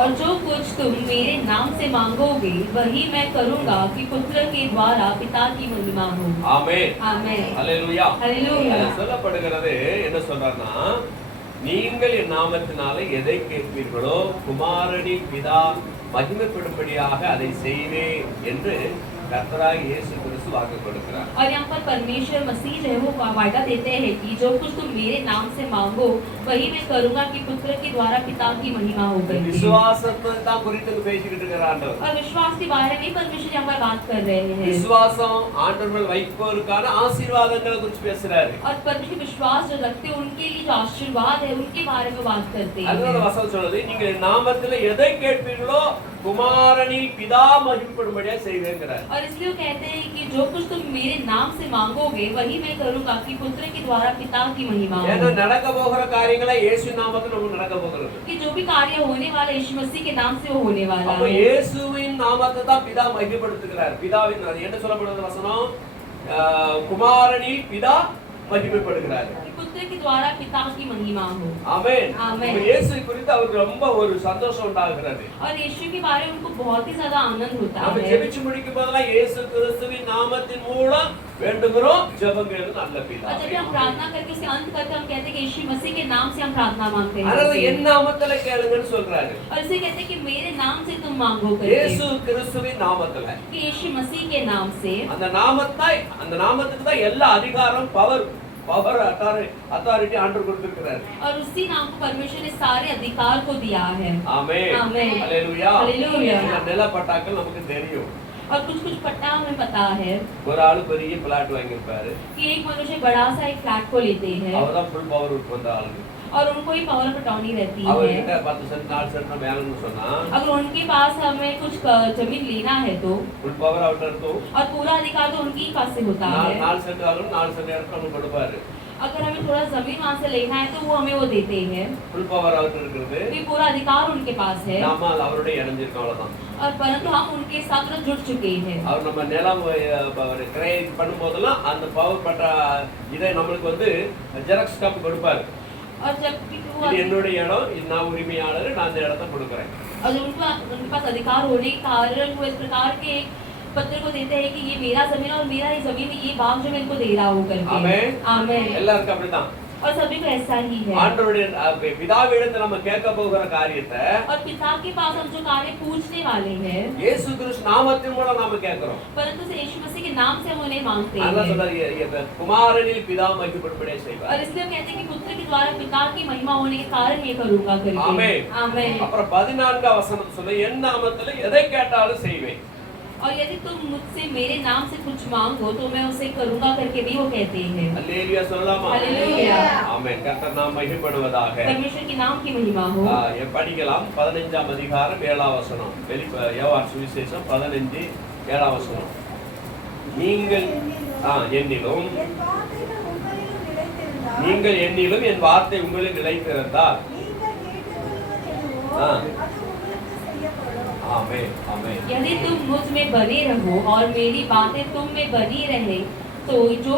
और जो कुछ तुम मेरे नाम से मांगोगे वही मैं करूंगा कि पुत्र के द्वारा पिता की महिमा हो। ஆமென்। आमेन। அல்லேலூயா। हालेलुया। அதுல சொல்லப்படுகிறது என்ன சொல்றாருன்னா, நீங்கள் என் நாமத்தினாலே எதை கேட்பீர்களோ குமாரனின் பிதா மகிமைப்படும்படியாக அதை செய்வேன் என்று கர்த்தராகிய இயேசு கிறிஸ்து வாக்கு கொடுக்கிறார். और यहाँ पर परमेश्वर मसीह जो है वो वादा देते हैं कि जो कुछ तुम मेरे नाम से मांगो वही मैं करूंगा कि पुत्र के द्वारा पिता की महिमा हो गई। விசுவாசத்தை தான் குறித்து பேசிக்கிட்டு இருக்கிற ஆண்டவர். और विश्वास के बारे में परमेश्वर यहाँ पर बात कर रहे हैं। விசுவாசம் ஆண்டவர் வைப்போருக்கான ஆசீர்வாதங்களை குறித்து பேசுறாரு. और परमेश्वर विश्वास जो रखते हैं उनके लिए जो आशीर्वाद है उनके बारे में बात करते हैं। அதனால வசனம் சொல்லுது, நீங்க என் நாமத்தில் எதை கேட்பீர்களோ குமாரனில் பிதா மகிமைப்படும்படியா செய்வேங்கிறார். और इसलिए वो कहते हैं कि जो कुछ तुम मेरे नाम से मांगोगे वही मैं करूंगा कि पुत्र के द्वारा पिता की महिमा हो। ஏன்னா நடக்க போகிற காரியங்களை இயேசு நாமத்தில் நமக்கு நடக்க போகிறது. कि जो भी कार्य होने वाला यीशु मसीह के नाम से वो होने वाला அப்ப है। இயேசுவின் நாமத்தை தான் பிதா மகிமைப்படுத்துகிறார். பிதாவின் அது என்ன சொல்லப்படுறது வசனம்? குமாரனில் பிதா மகிமைப்படுகிறார். पुत्र के द्वारा पिता की महिमा हो। ஆமென். ஆமென். இயேசு குறித்து அவருக்கு ரொம்ப ஒரு சந்தோஷம் உண்டாகிறது. और यीशु के बारे में उनको बहुत ही ज्यादा आनंद होता நம்ம है। ஜெபிச்சு முடிக்கும் போதெல்லாம் இயேசு கிறிஸ்துவின் நாமத்தின் மூலம் வேண்டுகிறோம் ஜெபங்கள் நல்ல और பிதாவே. जब भी हम प्रार्थना करके उसके अंत करते हम कहते हैं कि यीशु मसीह के नाम से हम प्रार्थना मांगते அதனால हैं। என் நாமத்துல கேளுங்கன்னு சொல்றாரு. और इसे कहते हैं कि मेरे नाम से तुम मांगो இயேசு करके। கிறிஸ்துவின் நாமத்துல कि यीशु मसीह के नाम से அந்த நாமத்துக்கு தான் எல்லா அதிகாரம் பவர் அத்தாரிட்டி ஆண்டவர் கொடுத்திருக்கிறார். और उसी नाम को परमेश्वर ने सारे अधिकार को दिया है। ஆமென். ஆமென். ஹalleluya. ஹalleluya. இந்த நிலப்பட்டாக்கள் நமக்கு தெரியும். और कुछ पट्टा हमें पता है ஒரு ஆளு பெரிய பிளாட் வாங்கியிருப்பாரு. कि एक मनुष्य बड़ा सा एक फ्लैट को लेते हैं அவர்தான் ஃபுல் பவர் வந்த ஆளு. और उनको ही पावर ऑफ अटॉर्नी रहती அவர்கிட்ட है। 10 சென்ட் 4 சென்ட் வேணும்னு சொன்னா अगर उनके पास हमें कुछ जमीन लेना है तो ஃபுல் பவர் அவர்கிட்ட இருக்கும். और पूरा अधिकार तो उनके ही पास से होता है। 4 சென்ட் ஆகும் 4 சென்ட் இடத்துல நமக்கு கொடுப்பாரு. अगर हमें थोड़ा जमीन वहाँ से लेना है तो वो हमें वो देते हैं। ஃபுல் பவர் அவர்கிட்ட இருக்குது. भी पूरा अधिकार उनके पास है। நாம அவரோட இணைஞ்சிருக்கோம் அவ்வளவுதான். और परंतु हम उनके साथ जुड़ चुके हैं। அவர் நம்ம நிலம் கிரயம் பண்ணும்போதெல்லாம் அந்த பவர் பட்ட இதை நம்மளுக்கு வந்து ஜெராக்ஸ் காப்பி கொடுப்பாரு. और जब भी वो இது என்னுடைய இடம், இது நான் உரிமையாளர், நான் இந்த இடத்தை கொடுக்குறேன். और जब उनके पास अधिकार होने के कारण वो इस प्रकार के एक पत्र को देते हैं कि ये मेरा जमीन और मेरा ही जमीन है, ये भाग जो मैं इनको दे रहा हूँ करके। आमेन। आमेन। எல்லாருக்கும் அப்படிதான். और सभी को ऐसा ही है। ஆண்டவருடைய பிதாவிடத்தில் நம்ம கேட்க போகிற காரியத்தை और पिता के पास हम जो कार्य पूछने वाले हैं இயேசு கிறிஸ்து நாமத்தின் மூலம் நாம கேட்கிறோம். परंतु से यीशु मसीह के नाम से हम उन्हें मांगते அல்லாஹ் हैं। சொல்றாரு குமாரனில் பிதா மகிமைப்படும்படியா செய்வார். और इसलिए हम कहते हैं कि पुत्र के द्वारा पिता की महिमा होने के कारण ये करूंगा करके। आमेन। आमेन। அப்புறம் 14 வசனம் சொல்ல என் நாமத்தில் எதை கேட்டாலும் செய்வேன். और यदि तुम मुझसे मेरे नाम से कुछ मांगो तो मैं उसे करूंगा करके भी वो कहते हैं। அல்லேலூயா சொல்லலாமா? हालेलुया। ஆமென். கர்த்தர் நாமம் மகிமைப்படுவதாக. परमेश्वर के नाम की महिमा हो। படிக்கலாம் 15ஆம் அதிகாரம் 7ஆம் வசனம். யோவான் சுவிசேஷம் 15 7ஆம் வசனம். நீங்கள் என்னிலும் என் வார்த்தைகள் உங்களிலும் நிலைத்திருந்தால் நீங்கள் என்னிலும் என் வார்த்தை உங்களில் நிலைத்திருந்தால் நீங்கள் கேட்டுக்கொள்வது எதுவோ ஆ. அது உங்களுக்கு செய்யப்படும். ஆமென் ஆமென். यदि तुम मुझ में बने रहो और मेरी बातें तुम में बनी रहे तो जो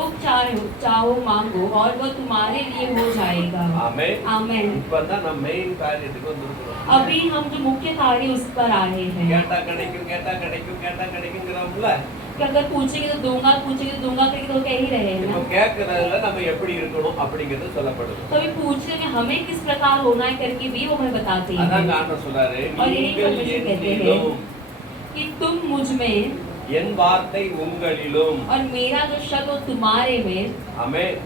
चाहो मांगो और वो तुम्हारे लिए हो जाएगा। ஆமென். आमेन। இப்பதான் நம்ம மெயின் காரியத்துக்கு வந்திருக்கிறோம். अभी हम जो मुख्य कार्य उस पर आए हैं கேட்டா கிடைக்கும்ங்கறோம்ல. कि अगर पूछेंगे तो दूंगा करके तो कह ही रहे हैं இப்போ ना। கேட்கறதுல நம்ம எப்படி இருக்கணும் அப்படிங்கிறது சொல்லப்படுது. तो अभी पूछने में हमें किस प्रकार होना है करके भी वो हमें बताते அதான் हैं ஆண்டவர் சொல்றாரு और यही நீங்கள் परमेश्वर कहते हैं என்னிலும் कि तुम मुझ में என் வார்த்தை உங்களிலும். और मेरा जो शब्द वो तुम्हारे में। ஆமென்.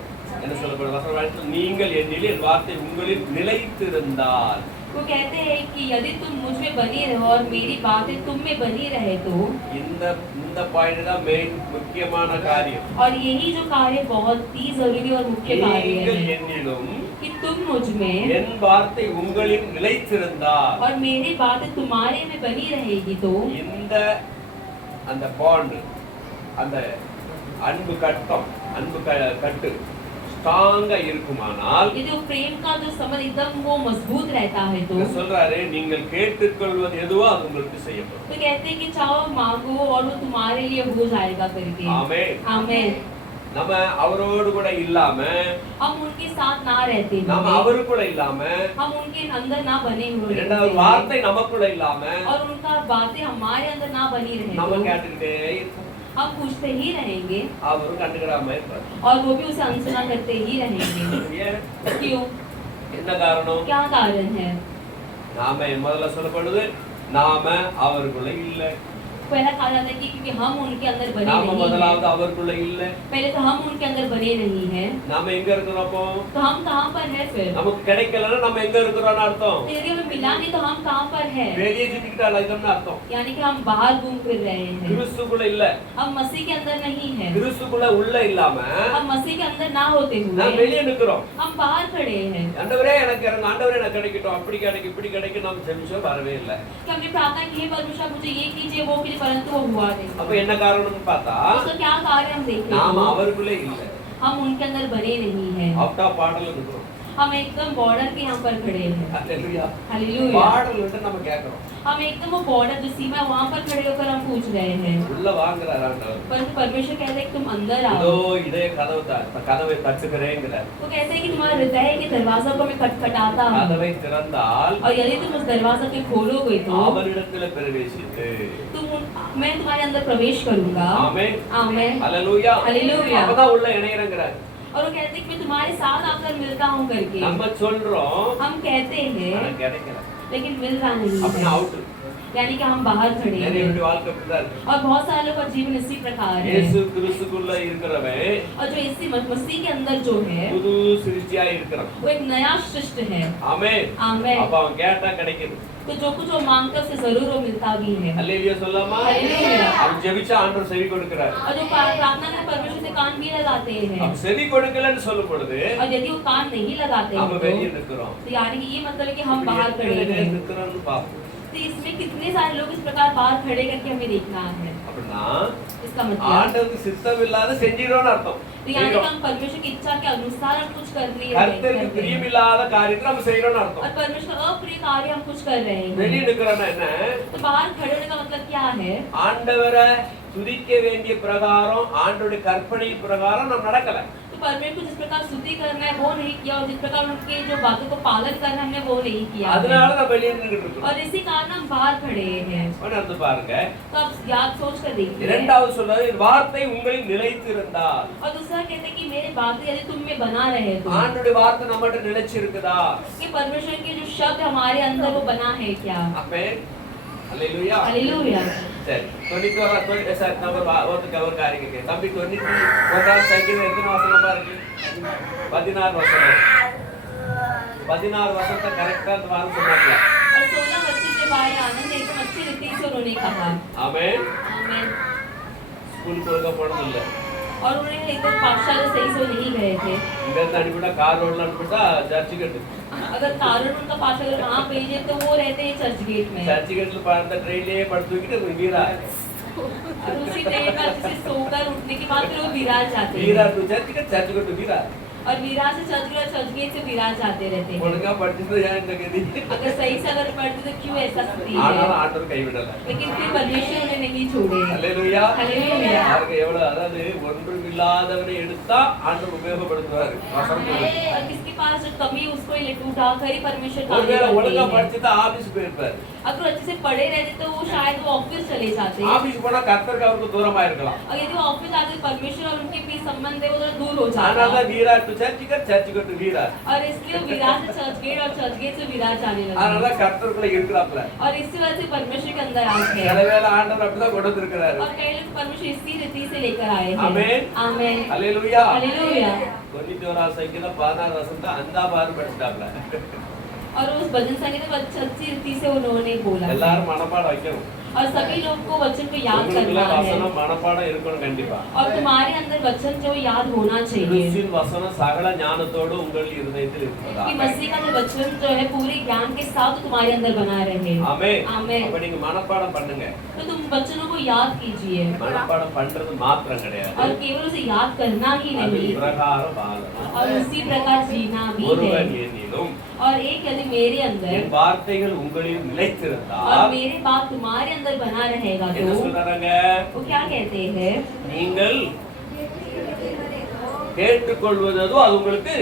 என்ன சொல்லப்படுது வசனம்? நீங்கள் என்னில் என் வார்த்தை உங்களில் நிலைத்திருந்தால். वो कहते हैं कि यदि तुम मुझ में बनी रहो और मेरी बातें तुम में बनी रहे तो இந்த பாயிண்ட் தான் மெயின் முக்கியமான காரியம். और यही जो कार्य बहुत ही जरूरी और मुख्य कार्य நீங்கள் है என்னிலும் कि तुम मुझ में என் வார்த்தை உங்களில் நிலைத்திருந்தால் और मेरी बातें तुम्हारे में बनी रहेगी तो இந்த அந்த பாண்ட் அந்த அன்பு கட்டு ஸ்ட்ராங்கா இருக்குமானால் ये जो प्रेम का जो संबंध एकदम वो मजबूत रहता है तो சொல்றாரு நீங்கள் கேட்டுக்கொள்வது எதுவோ அது உங்களுக்கு செய்யப்படும். तो कहते हैं कि चाहो मांगो और वो तुम्हारे लिए हो जाएगा करके। ஆமென். आमेन। நம்ம அவரோடு கூட இல்லாம हम उनके साथ ना रहते நம்ம हुए அவரு கூட இல்லாம हम उनके अंदर ना बने हुए இரண்டாவது रहते வார்த்தை நமக்குள்ள இல்லாம और उनका बातें हमारे अंदर ना बनी रहे நம்ம तो கேட்டுக்கிட்டே இருப்போம். हम पूछते ही रहेंगे அவரு கண்டுக்கிறாம இருப்பார். और वो भी उसे अनसुना करते ही रहेंगे। ஏன்? क्यों? என்ன காரணம்? क्या कारण है? நாம முதல்ல சொல்லப்படுது நாம அவருக்குள்ள இல்ல. पहला कहा जाता है कि क्योंकि हम उनके अंदर बने நாம नहीं முதலாவது हैं। அவருக்குள்ள இல்ல. पहले तो हम उनके अंदर बने नहीं हैं। நாம எங்க இருக்கிறோம் அப்போ? तो हम कहाँ पर हैं फिर? நமக்கு கிடைக்கலன்னா நம்ம எங்க இருக்கிறோம்னு அர்த்தம். तो यदि हमें मिला नहीं तो हम कहाँ पर हैं? வெளியே சுத்திக்கிட்டு அலைதோம்னு அர்த்தம். यानी कि हम बाहर घूम फिर रहे हैं। கிறிஸ்துக்குள்ள இல்ல. हम मसीह के अंदर नहीं हैं। கிறிஸ்துக்குள்ள உள்ள இல்லாம हम मसीह के अंदर ना होते நான் हुए வெளியே நிக்கிறோம். हम बाहर खड़े हैं। ஆண்டவரே எனக்கு இறங்க, ஆண்டவரே எனக்கு கிடைக்கட்டும், அப்படி கிடைக்கும் இப்படி கிடைக்கும் நம்ம செஞ்சோம் வரவே இல்லை. कि हमने प्रार्थना की है परमेश्वर मुझे ये कीजिए वो कीजिए परंतु वो हुआ அப்ப नहीं। என்ன காரணம்னு பார்த்தா उसका क्या कार्य हम देखें? நாம அவருக்குள்ளே இல்ல. हम उनके अंदर बने नहीं हैं। அவுட் ஆஃப் பாடல்ல நிக்கிறோம். हम एकदम बॉर्डर के यहाँ पर खड़े हैं। ஹalleluya. हालेलुया। பாடல் வந்து நம்ம கேக்குறோம். हम एकदम वो बॉर्डर जो सीमा है वहाँ पर खड़े होकर हम पूछ रहे हैं। உள்ள வாங்குறார் ஆண்டவர். परंतु परमेश्वर कहते हैं कि तुम अंदर இதோ आओ। இதே கதவை தட்டுகிறேங்கிறார். वो कहते हैं कि तुम्हारा हृदय के दरवाजा को मैं खटखटाता हूँ கதவை திறந்தால் और यदि तुम उस दरवाजा को खोलोगे तो அவரிடத்துல பிரவேசித்து मैं तुम्हारे अंदर प्रवेश करूंगा। ஆமென். आमेन। ஹalleluya. हालेलुया। அப்பதான் உள்ள இணையறங்கறார். और वो कहते हैं कि मैं तुम्हारे साथ आकर मिलता हूँ करके। நம்ம சொல்றோம் हम कहते हैं ஆனா கிடைக்கல. लेकिन मिल रहा नहीं அப்படினா है। அவுட். यानी कि हम बाहर खड़े நிறைய हैं। பேருடைய வாழ்க்கை அப்படிதான் இருக்கு. और बहुत सारे लोगों का जीवन इसी प्रकार है। இயேசு கிறிஸ்துக்குள்ள இருக்கிறவன் और जो इसी मसीह के अंदर जो है புது சிருஷ்டியா இருக்கிறான். वो एक नया सृष्टि है। ஆமென். आमेन। அப்ப அவன் கேட்டா கிடைக்குது. तो जो कुछ वो मांगता है उसे जरूर वो मिलता भी है। அல்லேலூயா சொல்லாமா? हालेलुया। அவன் ஜெபிச்சா ஆண்டவர் செவி கொடுக்கிறார். और जो प्रार्थना में परमेश्वर से कान भी लगाते हैं அவன் செவி கொடுக்கலன்னு சொல்லும் பொழுது और यदि वो कान नहीं लगाते நம்ம हैं வெளியே நிக்கிறோம். तो यानी कि ये मतलब है कि हम बाहर खड़े हैं। நிக்கிறோம்னு பாப்போம். तो इसमें कितने सारे लोग इस प्रकार बाहर खड़े करके हमें देखना है। அப்படினா इसका मतलब ஆண்டவருக்கு சித்தம் இல்லாத செஞ்சிரோன்னு அர்த்தம். तो यानी कि हम परमेश्वर की इच्छा के अनुसार हम कुछ कर रहे கர்த்தருக்கு हैं பிரியமில்லாத காரியத்தை நம்ம செய்யறோம்னு और அர்த்தம். परमेश्वर अप्रिय कार्य हम कुछ कर रहे வெளியே हैं। நிக்கிறோம்னா என்ன? तो बाहर खड़े होने का मतलब क्या है? ஆண்டவரை துதிக்க வேண்டிய பிரகாரம் ஆண்டவருடைய கற்பனை பிரகாரம் நம்ம நடக்கல. तो परमेश्वर को जिस प्रकार स्तुति करना है वो नहीं किया और जिस प्रकार उनके जो बातों को पालन करना है हमने वो नहीं किया है। அதனால நம்ம வெளியே நின்னுட்டு இருக்கோம். और इसी कारण हम बाहर खड़े हैं। உணர்ந்து பாருங்க. तो आप याद सोच कर देखिए। இரண்டாவது சொல்றது வார்த்தை உங்களில் நிலைத்திருந்தால். और दूसरा कहते हैं कि मेरे बातें यदि तुम में बना रहे तो ஆண்டவருடைய வார்த்தை நம்மட்ட நிலைச்சிருக்குதா? कि परमेश्वर के जो शब्द हमारे अंदर वो बना है क्या? ஆமென். ஹalleluya. हालेलुया। சரி 91 சார் நம்பர் ஒரு காரியம் கேட்க தம்பி 91 சங்கீதம் எத்தனை வசனமா இருக்கு? 16 வசனம். 16 வசனத்தை கரெக்ட்டா அந்த வாரம் சொன்னாங்க. और 16 बच्चे जब आए आनंद एकदम अच्छी रीति से उन्होंने कहा ஆமென். आमीन। ஸ்கூல் போக போறது இல்ல. और उन्हें एकदम पाठशाला सही से नहीं गए थे। இங்க இருந்து அனுப்பிட்டா கார் ரோட்ல அனுப்பிட்டா சர்ச்சுக்கு अगर कारण उनका पाठशाला वहाँ भेजे तो वो रहते हैं चर्च गेट में சர்ச்சுக்கு பார்த்த ட்ரெயின்லயே படுத்து வைக்கிட்டு வீரா और उसी ट्रेन में अच्छे से सोकर उठने के बाद फिर वो विराज जाते வீரா हैं டு சர்ச்சுக்கு வீரா और विराज से चर्च गेट से विराज जाते रहते हैं। ஒழுங்கா படிச்சது ஏன் இந்த கதி? अगर सही से अगर पढ़ते तो क्यों ऐसा स्थिति ஆனாலும் है? ஆண்டவர் கைவிடல. लेकिन फिर परमेश्वर उन्हें नहीं छोड़े। அல்லேலூயா. हालेलुया। பாருங்க எவ்வளவு அதாவது ஒன்றுமில்லாதவனை எடுத்தா ஆண்டவர் உபயோகப்படுத்துவாரு. வசனம் சொல்லுது. और किसके पास जो कमी है, उसको ही उठा कर ही परमेश्वर कार्य ஒருவேளை करते ஒழுங்கா हैं। படிச்சுட்டா ஆபீஸ் போயிருப்பாரு. अगर अच्छे से पढ़े रहते तो वो शायद वो ऑफिस चले जाते। ஆபீஸ் போனா கர்த்தருக்கு அவருக்கு தூரமா இருக்கலாம். और यदि वो ऑफिस आते परमेश्वर और उनके बीच संबंध है वो थोड़ा दूर हो அதனால जाता। வீரா டு சர்ச்சுக்கு டு வீரா. और इसलिए वो विराज से चर्च गेट और चर्च गेट से विराज जाने அதனால लगे கர்த்தருக்குள்ள இருக்கிறாப்ல. और इसी वजह से परमेश्वर के अंदर आए சில हैं வேளை ஆண்டவர் அப்படிதான் கொண்டு வந்திருக்கிறாரு. और कई लोग परमेश्वर इसी रीति से लेकर आए आमीन। हैं। आमीन। அல்லேலூயா. हालेलुया। 91 சங்கீதம் 16 வசனத்தை அந்தாபாரு படிச்சிட்டாப்ல. और उस भजन संगीत में अच्छी रीति से उन्होंने बोला எல்லாரும் மனப்பாடம் வைக்கணும். और सभी लोगों को वचन को याद உங்களுக்குள்ள करना है வசனம் மனப்பாடம் இருக்கணும் கண்டிப்பா. और तुम्हारे अंदर वचन जो याद होना चाहिए கிறிஸ்துவின் வசனம் சகல ஞானத்தோடு உங்கள் இருதயத்தில் இருப்பதா. कि मसीह का जो वचन जो है पूरे ज्ञान के साथ तुम्हारे अंदर बना रहे। ஆமென். आमीन। அப்ப நீங்க மனப்பாடம் பண்ணுங்க. तो तुम वचनों को याद कीजिए மனப்பாடம் பண்றது மாத்திரம் கிடையாது. और केवल उसे याद करना ही அது नहीं பிரகாரம் வாழணும். और उसी प्रकार जीना भी ஒருவன் है। என்னிலும் और एक यदि मेरे अंदर என் வார்த்தைகள் உங்களில் और நிலைத்திருந்தால் मेरे बात तुम्हारे अंदर बना रहेगा என்ன तो சொல்றாங்க? वो क्या कहते हैं? நீங்கள் கேட்டுக்கொள்வது அது உங்களுக்கு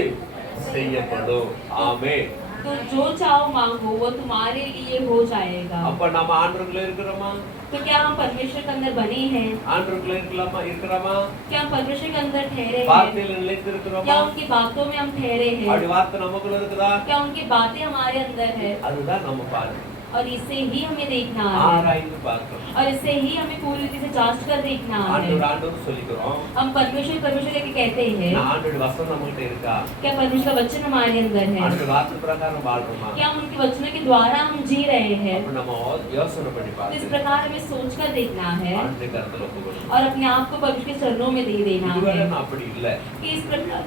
செய்யப்படும். ஆமென். तो जो चाहो मांगो वो तुम्हारे लिए हो जाएगा। அப்ப நம்ம ஆண்டவருக்குள்ள இருக்கிறோமா? तो क्या हम परमेश्वर के अंदर बने हैं? ஆண்டவருக்குள்ள இருக்கிறோமா? क्या हम परमेश्वर के अंदर ठहरे हैं? வார்த்தையில நிலைத்திருக்கிறோமா? क्या उनकी बातों में हम ठहरे हैं? அப்படி வார்த்தை நமக்குள்ள இருக்குதா? क्या उनकी बातें हमारे अंदर है? அதுதான் நம்ம பாருங்க. और इससे ही हमें देखना है ஆராய்ந்து பார்க்கணும். और इससे ही हमें पूरी रीति से जांच कर देखना है। ஆண்டவர் சொல்லிக்கிறோம். हम परमेश्वर परमेश्वर करके कहते हैं, ஆண்டவர் வசனம் நம்மகிட்ட இருக்கா? क्या परमेश्वर का वचन हमारे अंदर है? ஆண்டவர் வார்த்தை பிரகாரம் வாழ்றோமா? क्या हम उनके वचनों के द्वारा हम जी रहे हैं? அப்ப நம்ம யோசனை பண்ணி इस பார்க்கணும். प्रकार हमें सोच कर देखना है ஆண்டவர் கருத்துல ஒப்புக்கொள்ளணும். और अपने आप को परमेश्वर के चरणों में दे देना இதுவரை है நான் அப்படி இல்ல. कि इस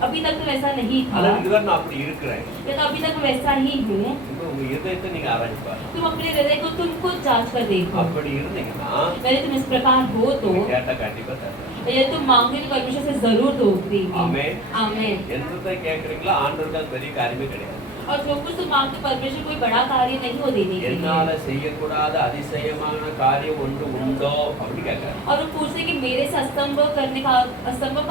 अभी तक तो वैसा नहीं था, அல்லது இதுவரை நான் அப்படி இருக்கிறேன். या तो अभी तक वैसा ही हूँ। இப்போ உங்க இதயத்தை நீங்க ஆராய்ந்து பாருங்க. तुम अपने हृदय को तुम खुद जांच कर देखो। அப்படி இருந்தீங்கன்னா यदि तुम इस प्रकार हो तो கேட்டா கண்டிப்பா தருவேன். यदि तुम मांगे तो परमेश्वर से जरूर दोगे। ஆமென். आमीन। எந்ததை கேக்குறீங்களோ ஆண்டவருக்கு அது பெரிய காரியமே கிடையாது. और जो कुछ तुम मांगते परमेश्वर कोई बड़ा कार्य नहीं हो देने के என்னால लिए। செய்யக்கூடாத அதிசயமான காரியம் ஒன்று உண்டோ அப்படி கேட்கறாரு. और वो पूछते कि मेरे से असंभव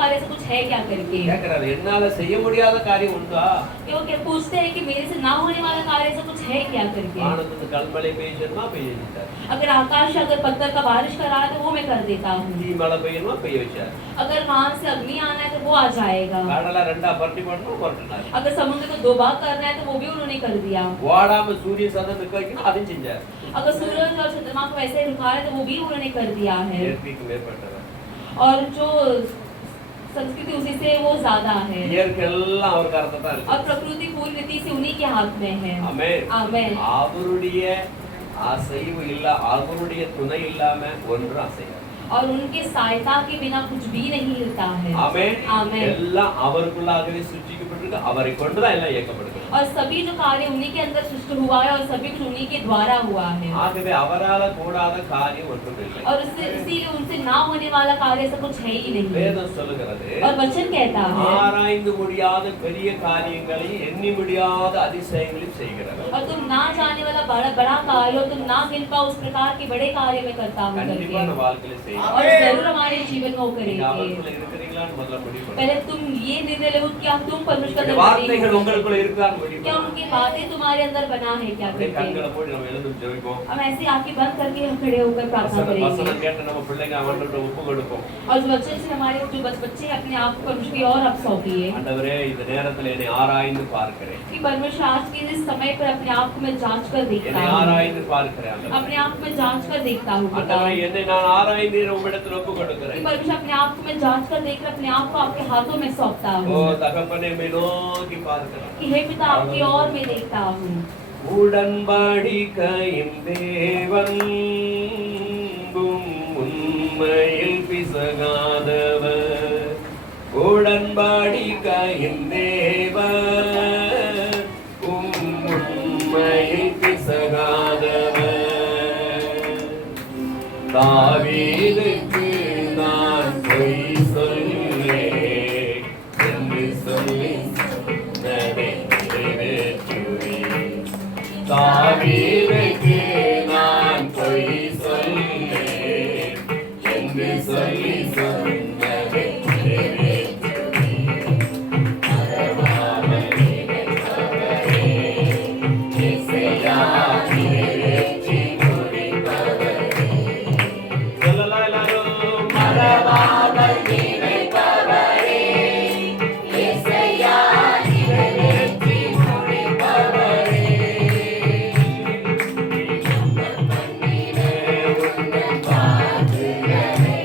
कार्य से कुछ है क्या करके। கேட்கறாரு என்னால செய்ய முடியாத காரியம் உண்டா? कि वो क्या पूछते हैं कि मेरे से ना होने वाला कार्य से कुछ है क्या करके। ஆனந்த கல்மழை பெய்யணுமா பெய்ய வச்சார். अगर आकाश अगर पत्थर का बारिश करा है तो वो मैं कर देता हूँ। தீ மழை பெய்யணுமா பெய்ய வச்சார். अगर वहां से अग्नि आना है तो वो आ जाएगा। கடலை ரெண்டா பரட்டி போடணும் பரட்டினார். अगर समुद्र को दो भाग करना है तो वो भी उन्होंने कर दिया। ஓடாம சூரிய சதம் நிக்க வைக்கணும் அதையும் செஞ்சார். अगर सूरज और चंद्रमा को ऐसे रुका है तो वो भी उन्होंने कर दिया है। இயற்கைக்கு மேற்பட்டவர். और जो संस्कृति उसी से वो ज्यादा है இயற்கை எல்லாம் அவர் கரத்தை தான் இருக்கு. और प्रकृति पूरी रीति से उन्हीं के हाथ में है। ஆமென். आमीन। அவருடைய அசைவு இல்ல அவருடைய துணை இல்லாம ஒன்றும் அசையாது. और उनके सहायता के बिना कुछ भी नहीं हिलता है। ஆமென். आमीन। எல்லாம் அவருக்குள்ளாகவே சிருஷ்டிக்கப்பட்டிருக்கு. அவரை கொண்டு தான் எல்லாம் இயக்கப்படுகிறது. और सभी जो कार्य उन्हीं के अंदर सृष्टि हुआ है और सभी कुछ उन्हीं के द्वारा हुआ है। ஆகவே அவரால கூடாத காரியம் ஒன்றும் இல்லை. और इसीलिए उनसे ना होने वाला कार्य ऐसा कुछ है ही नहीं। வேதம் சொல்லுகிறது और वचन कहता है, ஆராய்ந்து முடியாத பெரிய காரியங்களை எண்ணி முடியாத அதிசயங்களை செய்கிறார். और तुम ना जाने वाला बड़ा कार्य हो, तुम ना गिन पाओ उस प्रकार के बड़े कार्य में करता हूँ கண்டிப்பா நம்ம करके। வாழ்க்கையில செய்யணும். और जरूर हमारे जीवन में वो நீங்க करेंगे। அவருக்குள்ள இருக்கிறீங்களான்னு முதல்ல முடிவு பண்ணுங்க. पहले तुम ये निर्णय लो क्या तुम परमेश्वर இந்த का வார்த்தைகள் निर्णय உங்களுக்குள்ள இருக்கான்னு முடிவு क्या பண்ணுங்க. उनकी बातें तुम्हारे अंदर बना है क्या அப்படியே करके। கண்களை மூடி நம்ம எழுந்து ஜெபிப்போம். हम ऐसे आंखें बंद करके हम खड़े होकर प्रार्थना करेंगे। வசனம் கேட்டு நம்ம பிள்ளைங்க அவங்கள்ட்ட ஒப்பு கொடுப்போம். और जो वचन से हमारे जो बच्चे अपने आप को परमेश्वर की ओर अब सौंपिए ஆண்டவரே இந்த நேரத்துல என்னை ஆராய்ந்து பார்க்கிறேன். कि परमेश्वर आज के इस समय पर अपने आप को मैं जांच कर देखता என்னை हूँ, ஆராய்ந்து பார்க்கிறேன் ஆண்டவரே. अपने आप को मैं जांच कर देखता हूँ पिता। ஆண்டவரே என்னை நான் ஆராய்ந்து உம்மிடத்தில் ஒப்பு कि கொடுக்கிறேன். परमेश्वर अपने आप को मैं जांच कर देकर अपने आप को आपके हाथों में सौंपता ஓ हूँ தகப்பனே மை நோக்கி பார்க்கிறேன். कि हे पिता आपकी ओर में देखता हूँ। உடன்படிக்கையின் தேவன் உண்மையில் பிசகாதவர். உடன்படிக்கையின் தேவன் உண்மையில் பிசகாதவர். தாவீதுக்கு நான் பொய் சொல்லேன் என்று சொல்லி சொன்னதை நிறைவேற்றுவேன். தாவீதுக்கு நான் பொய் சொல்லேன் என்று சொல்லி சொன்னதை நிறைவேற்றுவேன். மறவாமல் நினைத்தவரே, இசையா நிறைவேற்றி முடிப்பவரே. சொல்லலாம் எல்லாரும். மறவாமல் நினைப்பவரே, இசையா நிறைவேற்றி முடிப்பவரே. நம்பர் பண்ணின உந்தன் வாக்குகளை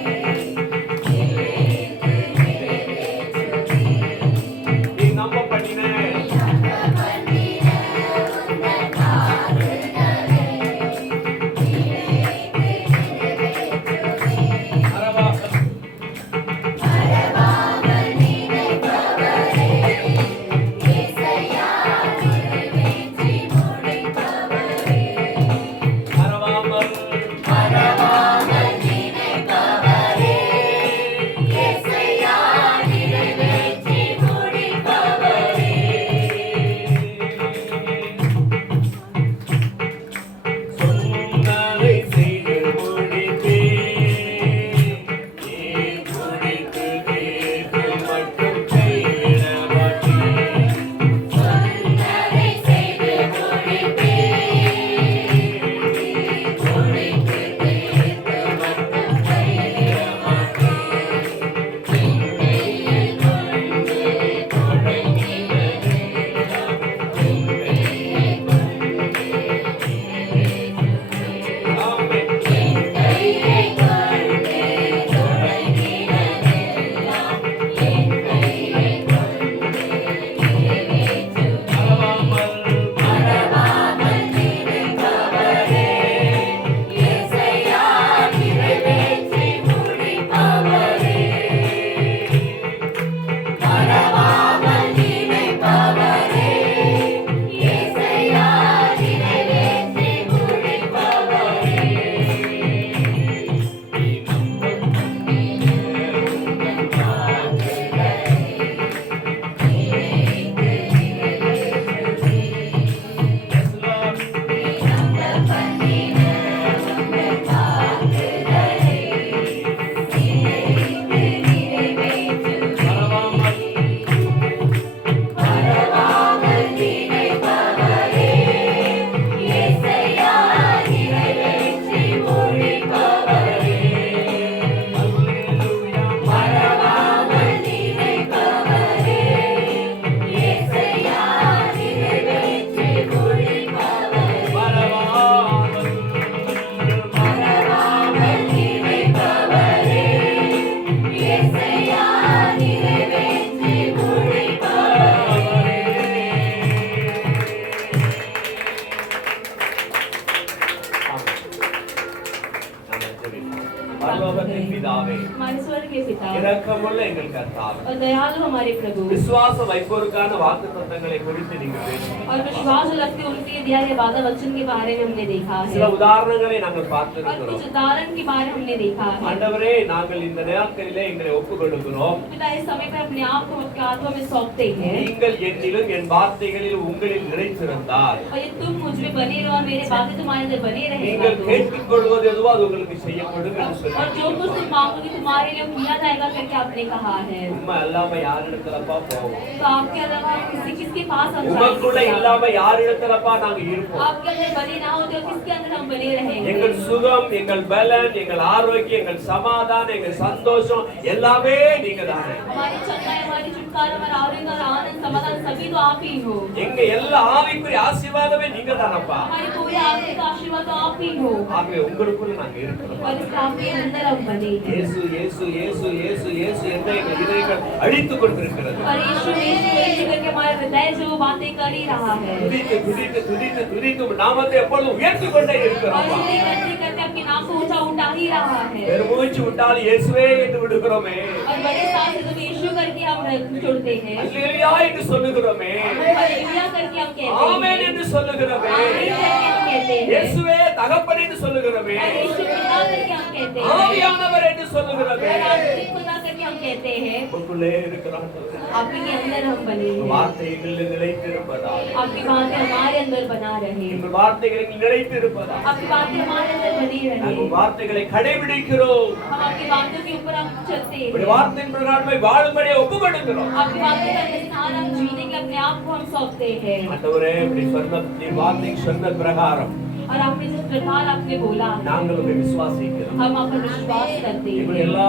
பரலோகத்தின் பிதாவே, हमारे स्वर्ग के पिता இரக்கமுள்ள எங்கள் கர்த்தாவே, और दयालु हमारे प्रभु விசுவாச வைப்போருக்கான வாக்குத்தத்தங்களை குறித்து நீங்க பேசுங்க. और विश्वास रखते उनके दिया गया वादा वचन के बारे में हमने देखा है சில உதாரணங்களை நாங்கள் और பார்த்திருக்கிறோம். कुछ उदाहरण के बारे में हमने देखा है। ஆண்டவரே, நாங்கள் இந்த நேரத்திலே எங்களை ஒப்புக் கொடுக்கிறோம். पिता इस समय पर अपने आप को आपके हाथों में सौंपते हैं நீங்கள் என்னிலும் என் வார்த்தைகளில் உங்களில் நிலைத்திருந்தால் और ये तुम मुझ में बने रहो और मेरे बातें तुम्हारे अंदर बने रहेगा நீங்கள் तो கேட்டுக்கொள்வது எதுவோ அது உங்களுக்கு செய்யப்படும் என்று और சொன்னார். जो कुछ तुम मांगोगे तुम्हारे लिए किया जाएगा करके आपने कहा है। உண்மை அல்லாம யாரிடத்துலப்பா போவோம்? तो आपके अलावा किसी किसके पास हम உமக்குள்ள जाएंगे? இல்லாம யாரிடத்துலப்பா நாங்க இருப்போம்? आपके अंदर बने ना हो तो किसके अंदर हम बने रहेंगे? எங்கள் சுகம், எங்கள் பலன், எங்கள் ஆரோக்கியம், எங்கள் சமாதானம், எங்கள் சந்தோஷம் எல்லாமே நீங்க தானே. हमारी चंगाई, हमारी छुटकारा, हमारा आनंद और आनंद समाधान सभी तो आप ही हो। எங்க எல்லா ஆவிக்குரிய ஆசீர்வாதமே நீங்க தானப்பா. हमारी पूरी आत्मिक आशीर्वाद तो आप ही हो ஆகவே உங்களுக்குள்ள நாங்க இருக்கிறோம். और इस आपके अंदर हम बने हैं। இயேசு இயேசு இயேசு இயேசு இயேசு என்ற எங்கள் இதயங்கள் அடித்துக் கொண்டிருக்கிறது. और यीशु यीशु यीशु करके हमारा हृदय जो बातें कर ही रहा है துதித்து துதித்து துதித்து துதித்து உம் நாமத்தை எப்பொழுதும் உயர்த்திக் கொண்டே और இருக்கிறோம். इसलिए करते करते आपके नाम को ऊंचा उठा ही रहा है பெருமூச்சு விட்டால் இயேசுவே என்று விடுகிறோமே. और बड़े सांस से जब यीशु करके हम छोड़ते हैं அல்லேலூயா என்று சொல்லுகிறோமே. हालेलुया करके हम कहते ஆமென் हैं என்று சொல்லுகிறோமே. आमीन करके हम कहते हैं இயேசுவே தகப்பன் என்று சொல்லுகிறோமே. और यीशु पिता करके हम कहते हैं ஆவியானவர் என்று சொல்லுகிறோமே. और आत्मिक खुदा करके हम कहते हैं உங்களுக்குள்ளே இருக்கிறார். आपके अंदर हम बने हैं வார்த்தை எங்களில் நிலைத்திருப்பதால், आपकी बातें हमारे अंदर बना रहे எங்கள் வார்த்தைகள் நிலைத்திருப்பதால் आपकी बातें हमारे अंदर बनी रहे நாங்கள் வார்த்தைகளை கடைபிடிக்கிறோம். हम आपकी बातों के ऊपर हम चलते இப்படி हैं வார்த்தையின் பிரகாரமே வாழும்படி ஒப்புக் கொடுக்கிறோம். आपकी बातें का स्थान हम जीने के अपने आप को हम सौंपते हैं ஆண்டவரே, இப்படி சொன்ன நீ வார்த்தை சொன்ன பிரகாரம் और आपने जिस प्रकार आपने बोला நாங்கள் உம்மை விசுவாசிக்கிறோம். हम आप पर विश्वास करते எங்கள் हैं எல்லா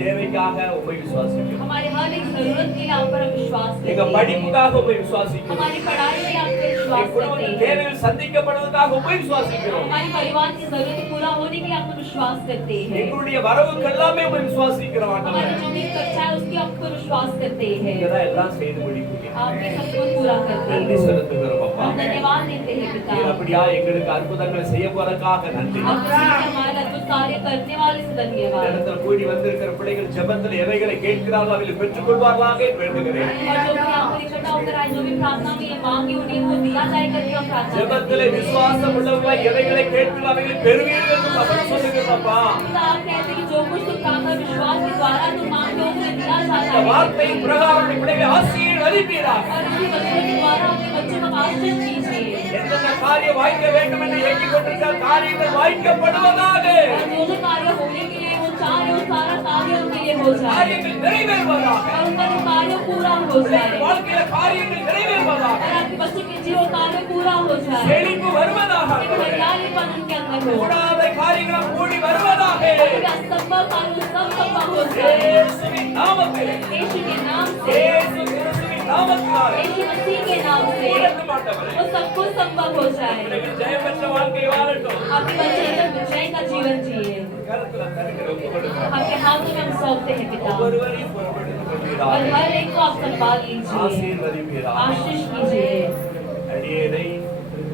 தேவைக்காக உம்மை விசுவாசிக்கிறோம். हमारे हर एक जरूरत के लिए आप पर हम विश्वास எங்க करते हैं படிப்புக்காக உம்மை விசுவாசிக்கிறோம். हमारी पढ़ाई में आप पर எங்கள் विश्वास करते குடும்பத்தின் हैं தேவைகள் சந்திக்கப்படுவதற்காக உம்மை விசுவாசிக்கிறோம். हमारे परिवार की जरूरत पूरा होने के लिए आप पर विश्वास करते हैं எங்களுடைய வரவுக்கு எல்லாமே உம்மை விசுவாசிக்கிறோம். हमारी ஆண்டவரே, जो भी खर्चा है उसकी आप पर विश्वास करते हैं நீங்க தான் எல்லாம் செய்து முடிப்பீங்க. आपके सब कुछ पूरा करते நன்றி हैं செலுத்துகிறோம் அப்பா. हम धन्यवाद देते हैं நீர் पिता அப்படியா எங்களுக்கு அற்புதங்களை செய்ய போறதுக்காக நன்றி. आप किसी के हमारे अद्भुत कार्य करने वाले से இந்த धन्यवाद இடத்துல கூடி வந்திருக்கிற பிள்ளைகள் ஜெபத்தில் எவைகளை கேட்கிறார்கள் அவைகளை பெற்றுக்கொள்வார்களாக என்று வேண்டுகிறேன். और जो भी यहाँ पर इकट्ठा होकर आए जो भी प्रार्थना में ये मांगी उन्हें वो दिया जाए करके हम प्रार्थना ஜெபத்திலே करते हैं விசுவாசம் உள்ளவர்களாய் எவைகளை கேட்கிறோம் அவைகளை பெறுவீர்கள் என்று வசனம் சொல்லுகிறதப்பா. पिता, आप कहते हैं कि जो कुछ तुम प्रार्थना विश्वास के द्वारा तुम मांगते हो उन्हें दिया இந்த जाता है வார்த்தையின் பிரகாரம் உம்முடைய பிள்ளைகளை ஆசீர்வதிப்பீராக. और इसी वचनों के द्वारा अपने बच्चों को आशीष कीजिए எந்தெந்த காரியம் வாய்க்க வேண்டும் என்று எண்ணிக் கொண்டிருக்கிற காரியங்கள் வாய்க்கப்படுவதாக. और जो जो कार्य होने के लिए वो चाह रहे हो सारा कार्य उनके लिए हो जाए காரியங்கள் நிறைவேறுவதாக. और उनका जो कार्य पूरा हो जाए வாழ்க்கையில காரியங்கள் நிறைவேறுவதாக. और आपके बच्चों के जीवन कार्य पूरा हो जाए செழிப்பு வருவதாக. एक हरियालीपन उनके अंदर हो கூடாத காரியங்கள் கூடி வருவதாக. उनका असंभव कार्य सब संभव हो जाए இயேசுவின் நாமத்திலே, यीशु के नाम से இயேசு கிறிஸ்துவின் நாமத்தினாலே यीशु मसीह के नाम से கூடட்டும் ஆண்டவரே. वो सब कुछ संभव हो जाए பிள்ளைகள் ஜெயம் பெற்ற வாழ்க்கை வாழட்டும். आपके बच्चे एकदम विजय का जीवन जिए கருத்துல தருகிற ஒப்புக் கொடுக்கிறோம். आपके हाथों में हम सौंपते हैं पिता ஒவ்வொருவரையும் பொறுப்படுத்திக் और கொள்வீராக. हर एक को आप संभाल लीजिए ஆசீர்வதிப்பீராக. आशीष कीजिए அடியேனை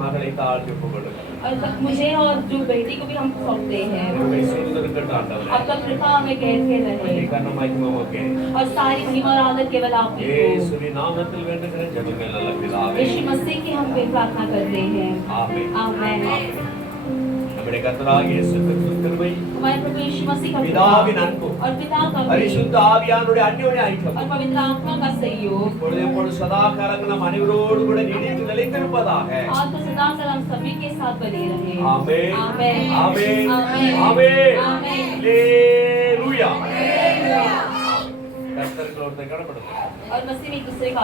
மகளை தாழ்த்தி ஒப்புக் கொடுக்கிறோம். और मुझे और जो बेटी को भी हम सौंपते हैं உம்மை சுதந்திரக்கட்ட ஆண்டவரே. आपका कृपा हमें घेर के रहे கர்ண மகிமைக்கு और सारी महिमा और आदर केवल आप ही को இயேசுவின் நாமத்தில் வேண்டுகிற ஜெபங்கள் நல்ல பிதாவே. यीशु मसीह की हम पे प्रार्थना करते हैं ஆமென். आमेन நம்முடைய கர்த்தராகிய இயேசு கிறிஸ்துவின் கிருபை, हमारे प्रभु यीशु मसीह का பிதாவின் அன்பு, और पिता का प्रेम பரிசுத்த ஆவியானுடைய அந்யோன்ய ஐக்கியம் और पवित्र आत्मा का सहयोग இப்பொழுது எப்பொழுது சதா காலங்கள் நம் அனைவரோடு கூட நீடித்து நிலைத்திருப்பதாக. आज तो सदा सदा हम सभी के साथ बने रहे ஆமென். आमेन ஆமென். आमेन ஆமென். आमेन அல்லேலூயா. கர்த்தருக்கு ஒருத்தர் கடப்படுத்தும். और मसीह में एक दूसरे का